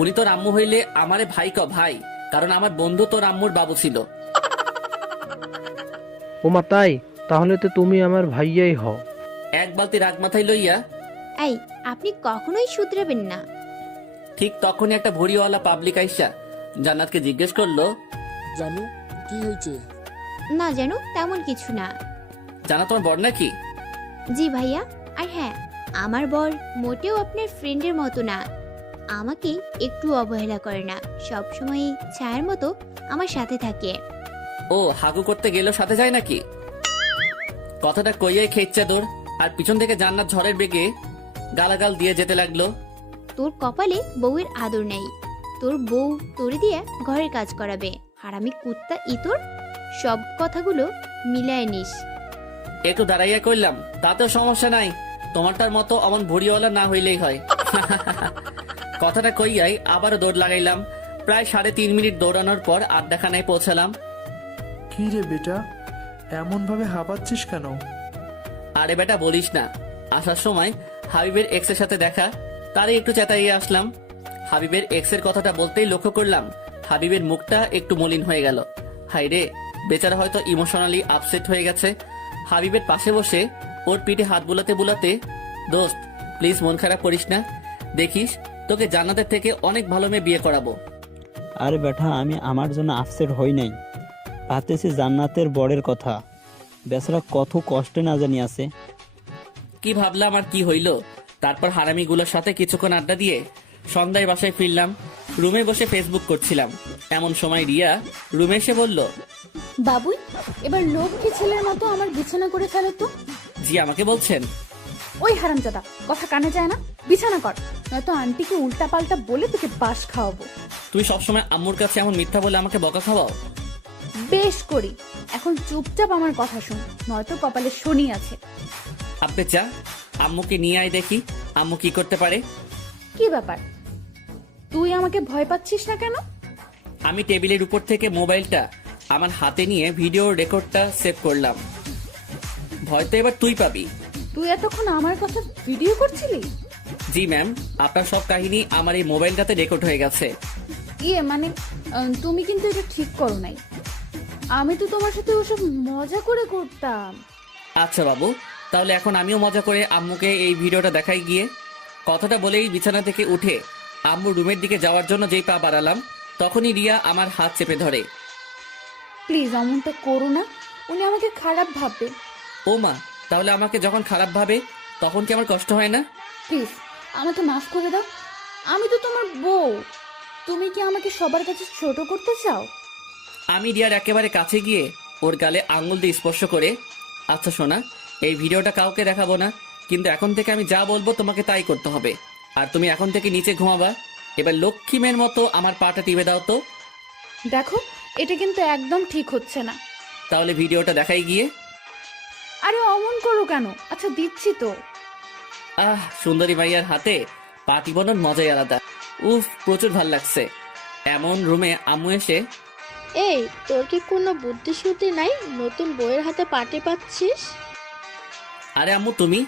উনি তোর আম্মু হইলে আমারে ভাই ক ভাই, কারণ আমার বন্ধু তোর আম্মুর বাবু ছিল। ওমা তাই? তাহলে তো তুমি আমার ভাইয়াই হও। এক বালতি রাগ মাথায় লইয়া, এই আপনি কখনোই শুধরাবেন না। ঠিক তখনই একটা ভড়িওয়ালা পাবলিক আইসা জান্নাতকে জিজ্ঞেস করলো, জানু কি হয়েছে? না জানো, তেমন কিছু না। জানা তোমার বর নাকি? জি ভাইয়া। আর হ্যাঁ, আমার বর মোটেও আপনার ফ্রেন্ডের মতো না। আমাকে একটু অবহেলা করে না, সবসময় ছায়ার মতো আমার সাথে থাকে। ও হাগু করতে গেলেও সাথে যায় নাকি? কথাটা কইয়াই খেচ্ছা দৌড়, আর পিছন থেকে জান্নাত ঝড়ের বেগে গালাগাল দিয়ে যেতে লাগলো। তোর কপালে বউয়ের আদর নেই, তোর বউ তোরে দিয়ে ঘরের কাজ করাবে। হারামি কুত্তা ইতর, সব কথাগুলো মিলায় নিস। একটু দাঁড়াইয়া কইলাম, তাতেও সমস্যা নাই, তোমারটার মতো অমন ভড়িওয়ালা না হইলেই হয়। কথাটা কইয়াই আবারও দৌড় লাগাইলাম। প্রায় 3.5 মিনিট দৌড়ানোর পর আড্ডাখানায় পৌঁছালাম। কি রে বেটা, এমন ভাবে হাঁপাচ্ছিস কেন? আরে বেটা বলিস না, আসার সময় হাবিবের এক্সের সাথে দেখা, তারই একটু চেতাইয়ে আসলাম। হাবিবের এক্সের কথাটা বলতেই লক্ষ্য করলাম হাবিবের মুখটা একটু মলিন হয়ে গেল। হাই রে, বেচারা হয়তো ইমোশনালি আপসেট হয়ে গেছে। হাবিবের পাশে বসে ওর পিঠে হাত বুলাতে বুলাতে, দোস্ত প্লিজ মন খারাপ করিস না, দেখিস তোকে জান্নাতের থেকে অনেক ভালো মেয়ে বিয়ে করাবো। আরে বেটা, আমি আমার জন্য আপসেট হই নাই, ভাবতেছি জান্নাতের বরের কথা। বেচারা কত কষ্টে না জানি আছে। কি ভাবলাম আর কি হইল, তারপর হারামিগুলোর সাথে কিছুক্ষণ আড্ডা দিয়ে সন্ধ্যায় বাসায় ফিরলাম। রুমে বসে ফেসবুক করছিলাম, এমন সময় রিয়া রুমে এসে বলল, বাবুই, এবার লক্ষ্মী ছেলের মতো আমার বিছানা করে ফেলো তো। জি আমাকে বলছেন? ওই হারামজাদা, কথা কানে যায় না, বিছানা কর, নয়তো আন্টিকে উল্টা পাল্টা বলে তোকে বাস খাওয়াবো। তুই সবসময় আম্মুর কাছে এমন মিথ্যা বলে আমাকে বকা খাওয়াও? বেশ করি, এখন চুপচাপ আমার কথা শুন, নয়তো কপালে শনি আছে। আপনি চা, আম্মুকে নিয়ে আয় দেখি আম্মু কি করতে পারে। কি ব্যাপার, তুই আমাকে ভয় পাচ্ছিস না কেন? আমি টেবিলের উপর থেকে মোবাইলটা আমার হাতে নিয়ে ভিডিও রেকর্ডটা সেভ করলাম। ভয় তো এবার তুই পাবি। তুই এতক্ষণ আমার কথা ভিডিও করছিলি? জি ম্যাম, আপনার সব কাহিনী আমার এই মোবাইলটাতে রেকর্ড হয়ে গেছে। ইয়ে মানে, তুমি কিন্তু এটা ঠিক করো নাই। আমি তো তোমার সাথে ওসব মজা করে করতাম। আচ্ছা বাবু, তাহলে এখন আমিও মজা করে আম্মুকে এই ভিডিওটা দেখাই গিয়ে। কথাটা বলেই বিছানা থেকে উঠে আম্মু রুমের দিকে যাওয়ার জন্য যেই পা বাড়ালাম, তখনই রিয়া আমার হাত চেপে ধরে। প্লিজ অমনটা করো না, উনি আমাকে খারাপ ভাববে। ও মা, তাহলে আমাকে যখন খারাপ ভাবে তখন কি আমার কষ্ট হয় না? প্লিজ আমাকে মাফ করে দাও, আমি তো তোমার বউ। তুমি কি আমাকে সবার কাছে ছোট করতে চাও? আমি রিয়ার একেবারে কাছে গিয়ে ওর গালে আঙুল দিয়ে স্পর্শ করে, আচ্ছা সোনা, এই ভিডিওটা কাউকে দেখাবো না, কিন্তু এখন থেকে আমি যা বলবো তোমাকে তাই করতে হবে। আর তুমি এখন থেকে নিচে ঘুমাবা। এবার লক্ষ্মী মেয়ের মতো আমার পাটা টিপে দাও তো। দেখো, এটা কিন্তু একদম ঠিক হচ্ছে না। তাহলে ভিডিওটা দেখাই গিয়ে। আরে অমন করো কেন? আচ্ছা দিচ্ছি তো। সুন্দরী ভাইয়ার হাতে পা টিপানোর মজাই আলাদা। উফ, প্রচুর ভাল লাগছে। এমন রুমে আম্মু এসে, এই তোর কি কোনো বুদ্ধি শুদ্ধি নাই, নতুন বইয়ের হাতে পাটি পাচ্ছিস? আরে আম্মু তুমি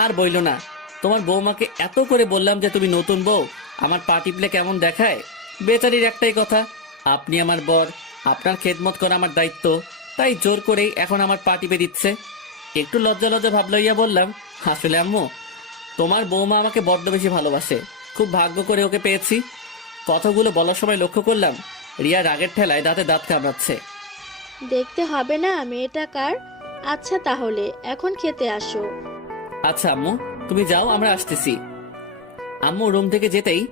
আর বইলো না, তোমার বৌমাকে এত করে বললাম যে তুমি নতুন বউ, আমার পা টিপলে কেমন দেখায়। বেচারির একটাই কথা, আপনি আমার বর, আপনার খেদমত করা আমার দায়িত্ব, তাই জোর করেই এখন আমার পা টিপে দিচ্ছে। একটু লজ্জা লজ্জা ভাব লইয়া বললাম, আসলে আম্মু তোমার বৌমা আমাকে বড্ড বেশি ভালোবাসে, খুব ভাগ্য করে ওকে পেয়েছি। কথাগুলো বলার সময় লক্ষ্য করলাম রিয়া রাগের ঠেলায় দাঁতে দাঁত কামড়াচ্ছে। দেখতে হবে না মেয়েটা কার? আচ্ছা তাহলে এখন খেতে আসো। আচ্ছা আম্মু, তুমি যাও, আমরা আসতেছি। আম্মু রুম থেকে যেতেই,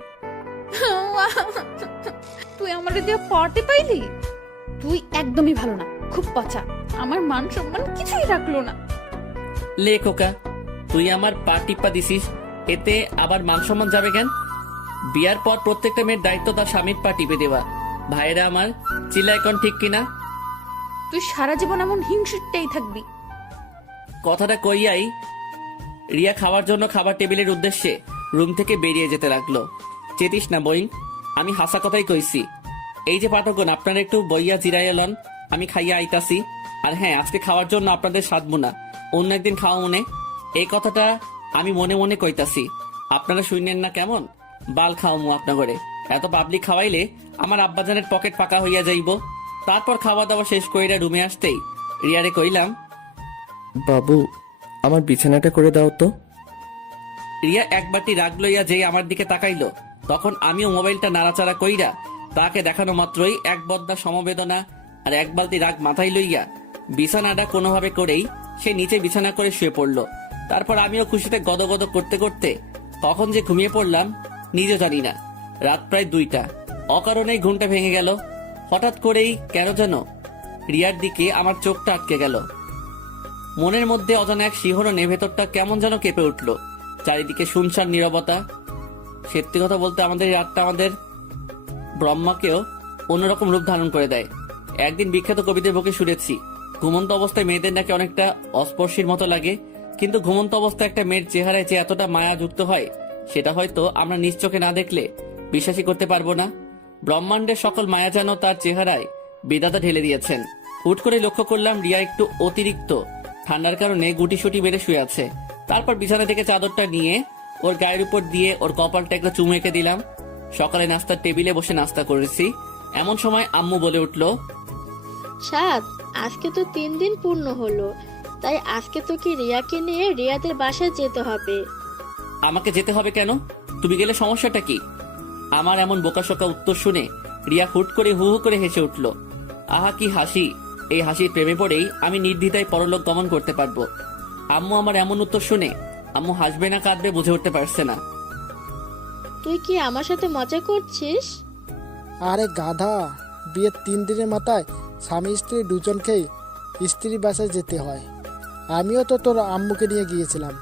তুই আমার দিয়ে পার্টি পাইলি? তুই একদমই ভালো না, খুব পচা, আমার মান সম্মান কিছুই রাখলো না। লে খোকা, তুই আমার পা টিপ্পা দিছিস, এতে আবার মান সম্মান যাবে কেন? বিয়ার পর প্রত্যেকটা মেয়ের দায়িত্ব তার স্বামীর পা টিপে দেওয়া। ভাইরা আমার, চিল্লা এখন ঠিক কিনা? তুই সারা জীবন এমন হিংসুটটাই থাকবি। কথাটা কইয়াই রিয়া খাওয়ার জন্য খাবার টেবিলের উদ্দেশ্যে রুম থেকে বেরিয়ে যেতে লাগলো। চেতিস না বইন, আমি হাসা কথাই কইছি। এই যে পাঠকগণ, আপনারা একটু বইয়া জিরাইয়া লন, আমি খাইয়া আইতাছি। আর হ্যাঁ, আজকে খাওয়ার জন্য আপনাদের সাধবো না, অন্য একদিন খাওয়া মনে। এই কথাটা আমি মনে মনে কইতাছি, আপনারা শুনেন না কেমন? বাল খাওয়ামু আপনাগরে। এত পাবলিক খাওয়াইলে আমার আব্বাজানের পকেট ফাঁকা হইয়া যাইব। তারপর খাওয়া দাওয়া শেষ কইরা রুমে আসতেই রিয়ারে কইলাম, বাবু আমার বিছানাটা করে দাও তো। রিয়া এক বাটি রাগ লইয়া যেই আমার দিকে তাকাইলো, তখন আমিও মোবাইলটা নাড়াচাড়া কইরা তাকে দেখানো মাত্রই এক বদ্দা সমবেদনা আর এক বালতি রাগ মাথায় লইয়া বিছানাটা কোনোভাবে করেই সে নিচে বিছানা করে শুয়ে পড়লো। তারপর আমিও খুশিতে গদগদ করতে করতে কখন যে ঘুমিয়ে পড়লাম নিজে জানি না। রাত প্রায় 2টা, অকারণেই ঘুমটা ভেঙে গেল। হঠাৎ করেই কেন যেন রিয়ার দিকে আমার চোখটা আটকে গেল। মনের মধ্যে অজানা এক শিহরণে ভেতরটা কেমন যেন কেঁপে উঠল। চারিদিকে শুনশান নীরবতা। সত্যি কথা বলতে আমাদের এই রাতটা আমাদের ব্রহ্মাকেও অন্যরকম রূপ ধারণ করে দেয়। একদিন বিখ্যাত কবিদের বুকে শুনেছি, ঘুমন্ত অবস্থায় মেয়েদের নাকি অনেকটা অস্পর্শীর মতো লাগে, কিন্তু ঘুমন্ত অবস্থায় একটা মেয়ের চেহারায় যে এতটা মায়া যুক্ত হয় সেটা হয়তো আমরা নিজ চোখে না দেখলে বিশ্বাসই করতে পারবো না। ব্রহ্মাণ্ডের সকল মায়া যেন তার চেহারায় বেদাতা ঢেলে দিয়েছেন। হুট করে লক্ষ্য করলাম রিয়া একটু অতিরিক্ত ঠান্ডার কারণে গুটিসুটি বেড়ে শুয়ে আছে। তারপর বিছানা থেকে চাদরটা নিয়ে ওর গায়ের উপর দিয়ে ওর কপালটা একটু চুমু এঁকে দিলাম। সকালে নাস্তার টেবিলে বসে নাস্তা করেছি, এমন সময় আম্মু বলে উঠলো, সাদ, আজকে তো 3 দিন পূর্ণ হলো, তাই আজকে তোকে রিয়াকে নিয়ে রিয়াদের বাসায় যেতে হবে। আমাকে যেতে হবে কেন? তুমি গেলে সমস্যাটা কি? আমার এমন বোকাশোকা উত্তর শুনে রিয়া হুট করে হু হু করে হেসে উঠল। আহা কি হাসি! এই হাসির প্রেমে পড়েই আমি নির্দ্বিধায় পরলোক গমন করতে পারবো। আম্মু আমার এমন উত্তর শুনে আম্মু হাসবে না কাঁদবে বুঝে উঠতে পারছে না। তুই কি আমার সাথে মজা করছিস? আরে গাধা, বিয়ের 3 দিনের মাথায় স্বামী স্ত্রী দুজনকেই স্ত্রীর বাসায় যেতে হয়। আমিও তো তোর আম্মুকে নিয়ে গিয়েছিলাম।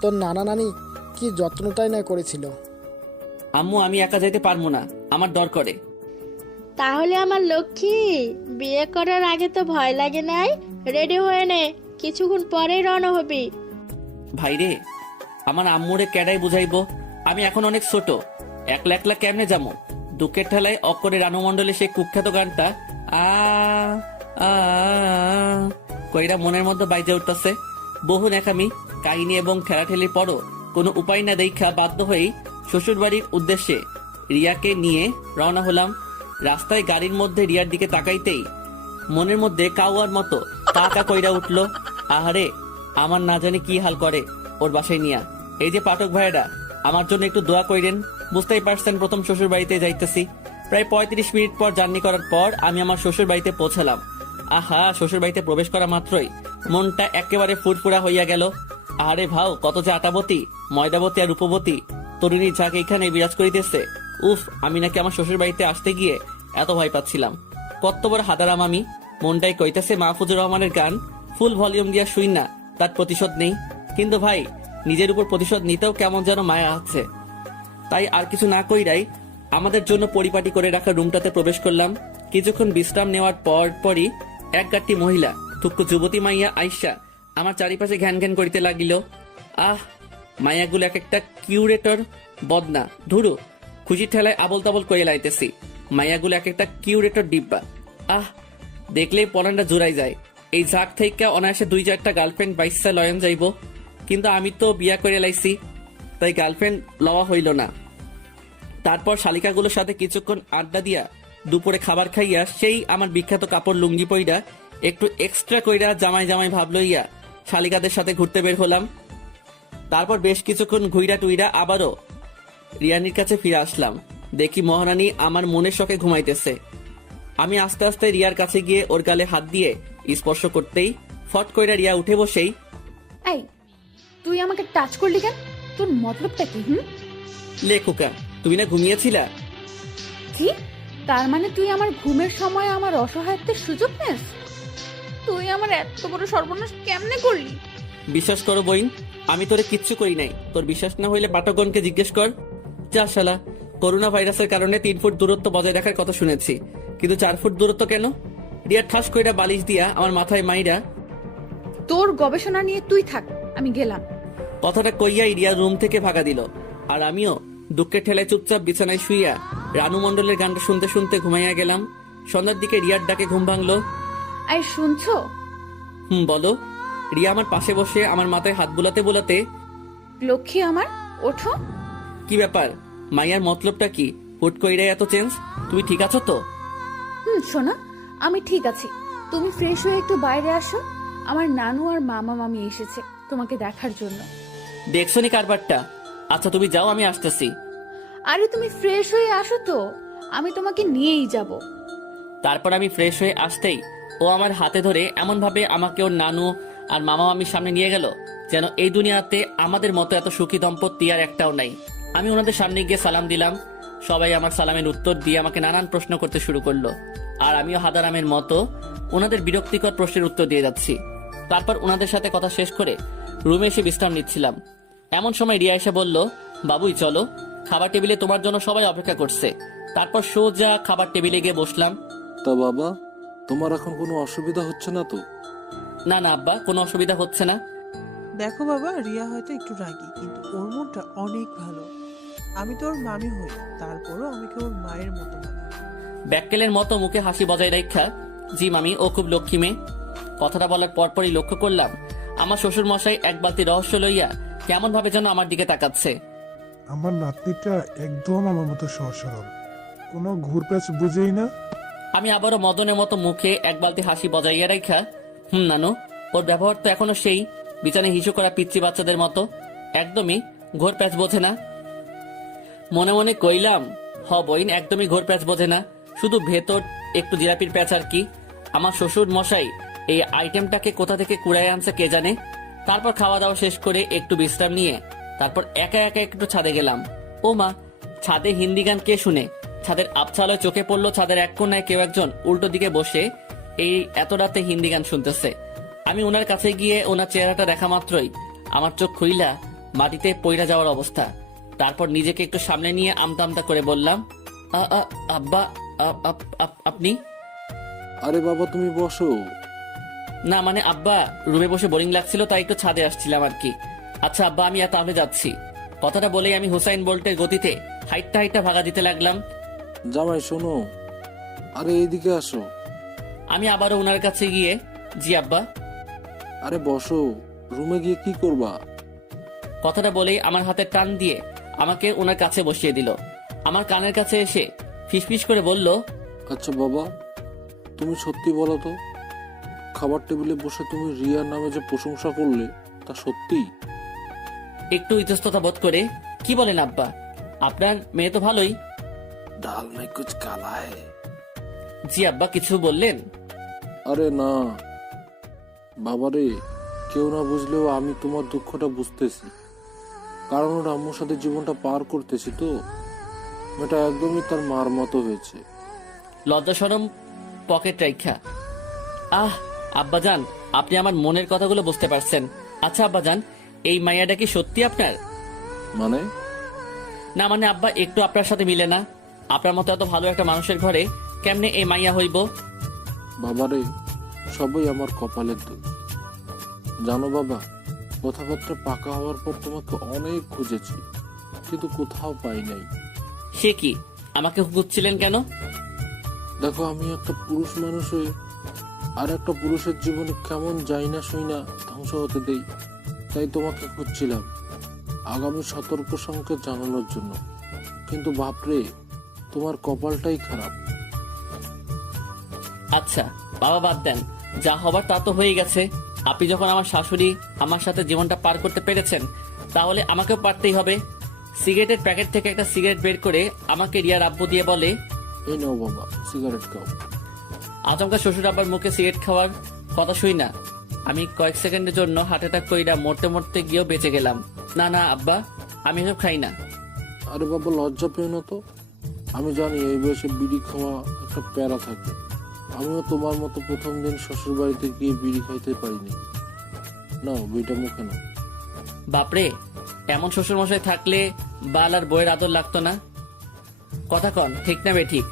তোর নানা নানি কি যত্নটাই না করেছিল। আম্মু আমি একা যেতে পারবো না, আমার দর করে। তাহলে আমার লক্ষ্মী, বিয়ে করার আগে তো ভয় লাগে নাই? রেডি হয়ে নে, কিছুক্ষণ পরেই রওনা হবি। ভাইরে, আমার আম্মুরে ক্যাডাই বুঝাইবো? আমি এখন অনেক ছোট, একলা একলা কেমনে যাবো? দুঃখের ঠেলায় অক্ষরে রানু মণ্ডলের সেই কুখ্যাত গানটা আ আ কইরা মনের মধ্যে বাইজে উঠতেছে। বহু নেকামি কাহিনী এবং ঠেলাঠেলির পরও কোনো উপায় না দেখা বাধ্য হয়েই শ্বশুর বাড়ির উদ্দেশ্যে রিয়াকে নিয়ে রওনা হলাম। রাস্তায় গাড়ির মধ্যে রিয়ার দিকে তাকাইতেই মনের মধ্যে কাউয়ার মতো কাকা কইরা উঠলো, আহারে আমার না জানি কি হাল করে ওর বাসায় নিয়া। এই যে পাঠক ভাইয়েরা, আমার জন্য একটু দোয়া কইরেন। বুঝতেই পারছেন প্রথম শ্বশুর বাড়িতে যাইতেছি। প্রায় 35 মিনিট পর জার্নি করার পর আমি আমার শ্বশুর বাড়িতে পৌঁছালাম। আহা, শ্বশুর বাড়িতে প্রবেশ করা মাত্রই মনটা একেবারে ফুরফুরা হইয়া গেল। আরে ভাও, কত যে আটাবতী, ময়দাবতী আর রূপবতী তরুণী ঝাঁক এইখানে বিরাজ করিতেছে। উফ, আমি নাকি আমার শ্বশুর বাড়িতে আসতে গিয়ে এত ভয় পাচ্ছিলাম। কত বড় হাদারাম আমি। মনটাই কইতেছে মাহফুজুর রহমানের গান ফুল ভলিউম দিয়া শুই না, তার প্রতিশোধ নেই। কিন্তু ভাই, নিজের উপর প্রতিশোধ নিতেও কেমন যেন মায়া আছে। তাই আর কিছু না কইরাই আমাদের জন্য পরিপাটি করে রাখা রুমটাতে প্রবেশ করলাম। কিছুক্ষণ বিশ্রাম নেওয়ার পরই এক গাঁটটি মহিলা, থুক্কু যুবতী মাইয়া আইসা আমার চারিপাশে ঘ্যান ঘ্যান করিতে লাগিল। আহ, মাইয়াগুলো এক একটা কিউরেটর বদনা, ধুরু খুশি ঠেলায় আবল তাবল কইয়া লাইতেছি। মাইয়াগুলো এক একটা কিউরেটর ডিব্বা। আহ, দেখলেই পরানটা জোড়াই যায়। এই ঝাঁক থেকে অনায়াসে 2-4টা গার্লফ্রেন্ড বাইসা লয়ন যাইব, কিন্তু আমি তো বিয়া করে লাইছি, তাই গার্লফ্রেন্ড লওয়া হইল না। তারপর শালিকাগুলোর সাথে কিছুক্ষণ আড্ডা দিয়া দুপুরে খাবার খাইয়া সেই আমার বিখ্যাত কাপড় লুঙ্গি পইরা একটু এক্সট্রা কইরা জামাই জামাই ভাব লইয়া শালিকাদের সাথে ঘুরতে বের হলাম। তারপর বেশ কিছুক্ষণ ঘুইরা টুইরা আবারও রিয়ানির কাছে ফিরে আসলাম। দেখি মহারানী আমার মনের শখে ঘুমাইতেছে। আমি আস্তে আস্তে রিয়ার কাছে গিয়ে ওর গালে হাত দিয়ে স্পর্শ করতেই ফট কইরা রিয়া উঠে বসেই, এই, তুই আমাকে টাচ করলি কেন? তোর মতলবটা কি? লে খোকা, তুমি না ঘুমিয়েছিলা? কি? তার মানে তুই আমার ঘুমের সময় আমার অসহায়ত্বের সুযোগ নেস? তুই আমার এত বড় সর্বনাশ কেমনে করলি? বিশ্বাস করো বইন, আমি তোরে কিচ্ছু করি নাই। তোর বিশ্বাস না হইলে পাঠকগণকে জিজ্ঞেস কর। যা শালা, করোনা ভাইরাসের কারণে 3 ফুট দূরত্ব বজায় রাখার কথা শুনেছি, কিন্তু 4 ফুট দূরত্ব কেন? রিয়া ঠাস কইরা বালিশ দিয়া আমার মাথায় মাইরা, তোর গবেষণা নিয়ে তুই থাক, আমি গেলাম। কথাটা কইয়াই রিয়া রুম থেকে ভাগা দিল। আর আমিও দুঃখের ঠেলায় চুপচাপ বিছানায় শুইয়া রানু মণ্ডলের গানটা শুনতে শুনতে ঘুমাইয়া গেলাম। সন্ধ্যার দিকে রিয়ার ডাকে ঘুম ভাঙলো। আই শুনছো? বলো। রিয়া আমার পাশে বসে আমার মাথায় হাত বুলাতে বুলাতে, লক্ষ্মী আমার, ওঠো। কি ব্যাপার? মাইয়ার মতলবটা কি? হুট কইরা এত চেঞ্জ? তুমি ঠিক আছো তো? শোনা, আমি ঠিক আছি। তুমি ফ্রেশ হয়ে একটু বাইরে আসো, আমার নানু আর মামা মামি এসেছে তোমাকে দেখার জন্য। দেখছনি কারবারটা? আচ্ছা তুমি যাও, আমি আসতেছি। আরে তুমি ফ্রেশ হয়ে আসো তো, আমি তোমাকে নিয়েই যাব। তারপর আমি ফ্রেশ হয়ে আসতেই ও আমার হাতে ধরে এমন ভাবে আমাকে ওর নানু আর মামা মামির সামনে নিয়ে গেল যেন এই দুনিয়াতে আমাদের মতো এত সুখী দম্পতি আর একটাও নাই। আমি ওনাদের সামনে গিয়ে সালাম দিলাম। সবাই আমার সালামের উত্তর দিয়ে আমাকে নানান প্রশ্ন করতে শুরু করলো, আর আমিও হাদারামের মতো ওনাদের বিরক্তিকর প্রশ্নের উত্তর দিয়ে যাচ্ছি। তারপর ওনাদের সাথে কথা শেষ করে রুমে এসে বিশ্রাম নিচ্ছিলাম। এমন সময় রিয়া এসে বলল, বাবুই চলো, খাবার টেবিলে তোমার জন্য সবাই অপেক্ষা করছে। তারপর সোজা খাবার টেবিলে গিয়ে বসলাম। তা বাবা, তোমার এখন কোনো অসুবিধা হচ্ছে না তো? না না আব্বা, কোনো অসুবিধা হচ্ছে না। দেখো বাবা, রিয়া হয়তো একটু রাগী, কিন্তু ওর মনটা অনেক ভালো। আমি তো ওর মামি হই, তারপরও আমাকে ওর মায়ের মতো মানে। ব্যাককেলের মতো মুখে হাসি বজায় রেখা, জি মামি, ও খুব লক্ষ্মী মেয়ে। কথাটা বলার পরপরই লক্ষ্য করলাম আমার শ্বশুর মশাই এক বালতি রহস্য লইয়া কেমন ভাবে যেন আমার দিকে তাকাচ্ছে। আমার নাতনিটা একদম আমার মতো সহজ সরল, কোনো ঘুরপ্যাচ বুঝেই না। আমি আবারও মদনের মতো মুখে এক বালতি হাসি বজাইয়া রেখা, নানু, ওর ব্যবহার তো এখনো সেই বিছানায় হিসু করা পিচ্ছি বাচ্চাদের মতো, একদমই ঘোর প্যাচ বোঝে না। মনে মনে কইলাম, বইন একদমই ঘোর প্যাচ বোঝে না, শুধু ভেতর একটু জিলাপির প্যাচ আর কি। আমার শ্বশুর মশাই এই আইটেমটাকে কোথা থেকে কুড়ায় আনছে কে জানে। তারপর খাওয়া দাওয়া শেষ করে একটু বিশ্রাম নিয়ে তারপর একা একা একটু ছাদে গেলাম। ও মা, ছাদে হিন্দি গান কে শুনে? ছাদের আবছালোয় চোখে পড়লো ছাদের এক কোণায় কেউ একজন উল্টো দিকে বসে এই এত রাতে হিন্দি গান শুনতেছে। আমি ওনার কাছে গিয়ে ওনার চেহারাটা দেখা মাত্রই আমার চোখ খুইলা মাটিতে পইরা যাওয়ার অবস্থা। তারপর নিজেকে একটু সামনে নিয়ে আমতা আমতা করে বললাম, আব্বা, আপনি? আরে বাবা, তুমি বসো। না মানে আব্বা, রুমে বসে বোরিং লাগছিল তাই একটু ছাদে আসছিলাম আর কি। আচ্ছা আব্বা, আমি আর তাহলে যাচ্ছি। কথাটা বলেই আমি হুসাইন বোল্টের গতিতে হাইটটা হাইটটা ভাগা দিতে লাগলাম। জামাই শোনো, আরে এইদিকে আসো। আমি আবারও ওনার কাছে গিয়ে, জি আব্বা। আরে বসো, রুমে গিয়ে কি করবা? কথাটা বলেই আমার হাতে টান দিয়ে আমাকে ওনার কাছে বসিয়ে দিল। আমার কানের কাছে এসে ফিসফিস করে বলল, আচ্ছা বাবা, তুমি সত্যি বলো তো, খাবার টেবিলে বসে তুমি রিয়ার নামে যে প্রশংসা করলে তা সত্যি? একটু ইতস্ততা বোধ করে, কি বলেন আব্বা, আপনার মেয়ে তো ভালোই। ডাল মে কুছ কালা হে। জি আব্বা, কিছু বললেন? আরে না বাবারে, কেউ না বুঝলেও আমি তোমার দুঃখটা বুঝতেছি, কারণ ওর আম্মুর সাথে জীবনটা পার করতেছি তো। মেয়েটা একদমই তার মার মতো হয়েছে। লজ্জা শরম পকেট রাইখা, আব্বাজান, আপনি আমার মনের কথাগুলো বুঝতে পারছেন। আচ্ছা আব্বাজান, এই মাইয়াটা কি সত্যি আপনার? মানে? না মানে আব্বা, একটু আপনার সাথে মিলে না। আপনার মতো এত ভালো একটা মানুষের ঘরে কেমনে এই মাইয়া হইব? বাবারে, সবই আমার কপালের দোষ। জানো বাবা, কথাবার্তা পাকা হওয়ার পর তোমাকে অনেক খুঁজেছি, কিন্তু কোথাও পাই নাই। সে কি, আমাকে খুঁজছিলেন কেন? দেখো, আমি একটা পুরুষ মানুষ হয়ে আর একটা পুরুষের জীবনে কেমন যাই না শুই না ধ্বংস হতে দেই, তাই তোমাকে খুঁজছিলাম আগামী সতর্ক সংকেত জানানোর জন্য। কিন্তু বাপরে, তোমার কপালটাই খারাপ। আচ্ছা বাবা, বাদ দেন, যা হবার তা তো হয়ে গেছে। আপনি যখন আমার শাশুড়ি আমার সাথে জীবনটা পার করতে পেরেছেন, তাহলে আমাকেও পারতেই হবে। সিগারেটের প্যাকেট থেকে একটা সিগারেট বের করে আমাকে রিয়ার আব্বু দিয়ে বলে, এই নাও বাবা, সিগারেট খাও। আচমকা শ্বশুর আব্বার মুখে সিগারেট খাওয়ার কথা শুই না আমি কয়েক সেকেন্ডের জন্য হার্ট অ্যাটাক কইরা মরতে মরতে গিয়েও বেঁচে গেলাম। না না আব্বা, আমি এসব খাই না। আরে বাবা, লজ্জা পেও না তো। আমি জানি এই বয়সে বিড়ি খাওয়া একটা প্যারা থাকে। আমিও তোমার মতো প্রথম দিন শ্বশুর বাড়িতে গিয়ে বিড়ি খাইতে পারিনি। নাও, বিড়িটা মুখে নাও। বাপরে, এমন শ্বশুর মশাই থাকলে বাল আর বইয়ের আদর লাগতো না। কথা কন, ঠিক না বে ঠিক?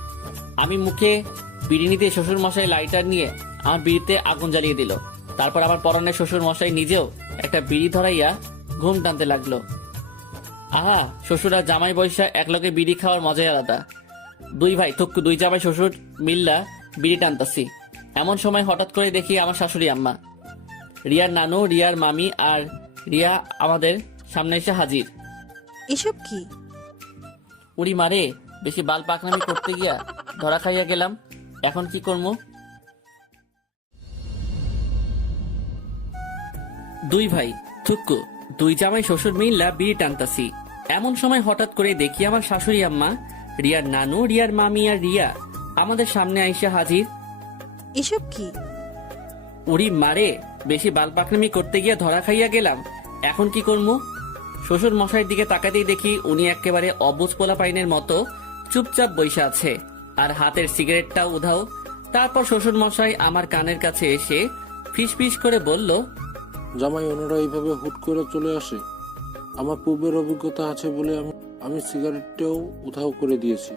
আমি মুখে বিড়ি নিতে শ্বশুর মশাই লাইটার নিয়ে আমার বিড়িতে আগুন জ্বালিয়ে দিল। তারপর আমার পরনে শ্বশুর মশাই নিজেও একটা বিড়ি ধরাইয়া ঘুম টানতে লাগলো। আহা, শ্বশুর আর জামাই বৈশা একলগে বিড়ি খাওয়ার মজাই আলাদা। দুই ভাই থুক্কু, দুই জামাই শ্বশুর মিল্লা বিড়ি টানতাছি। এমন সময় হঠাৎ করে দেখি আমার শাশুড়ি আম্মা, রিয়ার নানু, রিয়ার মামি আর রিয়া আমাদের সামনে এসে হাজির। এসব কি? উড়ি মারে, বেশি বাল পাকনামি করতে গিয়া ধরা খাইয়া গেলাম। এখন কি করবো? দুই ভাই থুক্কু, দুই জামাই শ্বশুর মিল্লা বিড়ি টানতাছি। এমন সময় হঠাৎ করে দেখি আমার শাশুড়ি আম্মা, রিয়ার নানু, রিয়ার মামি আর রিয়া আমাদের সামনে আইসা হাজির। এসব কি? উড়ি মারে, বেশি বাল পাকনামি করতে গিয়া ধরা খাইয়া গেলাম। এখন কি করবো? শ্বশুর মশাইয়ের দিকে তাকাতেই দেখি উনি একেবারে অবুঝ পোলা পাইনের মতো চুপচাপ বইসা আছে, আর হাতের সিগারেটটাও উধাও। তারপর শ্বশুর মশাই আমার কানের কাছে এসে ফিস ফিস করে বলল, জামাই, ওনারা এইভাবে হুট করে চলে আসে? আমার পূর্বের অভিজ্ঞতা আছে বলে আমি সিগারেটটাও উধাও করে দিয়েছি।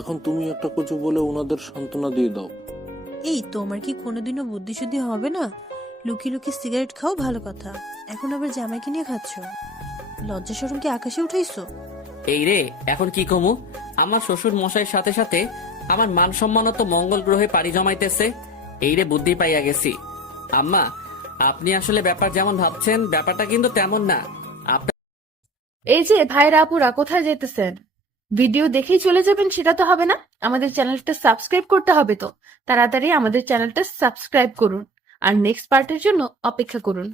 এখন তুমি একটা কিছু বলে ওনাদের সান্ত্বনা দিয়ে দাও। এই, তোমার কি কোনোদিনও বুদ্ধিশুদ্ধি হবে না? লুকিয়ে লুকিয়ে সিগারেট খাও ভালো কথা, এখন আবার জামাইকে নিয়ে খাচ্ছ। লজ্জা শরম কি আকাশে উঠাইছো? এই রে, এখন কি কমু? আমার শ্বশুর মশাইয়ের সাথে সাথে আমার মান সম্মানও তো মঙ্গল গ্রহে পাড়ি জমাইতেছে। এই রে, বুদ্ধি পাইয়া গেছি। আম্মা, আপনি আসলে ব্যাপার যেমন ভাবছেন ব্যাপারটা কিন্তু তেমন না। এই যে ভাইরা আপুরা, কোথায় যেতেছেন? ভিডিও দেখেই চলে যাবেন সেটা তো হবে না, আমাদের চ্যানেলটা সাবস্ক্রাইব করতে হবে তো। তাড়াতাড়ি আমাদের চ্যানেলটা সাবস্ক্রাইব করুন আর নেক্সট পার্টের জন্য অপেক্ষা করুন।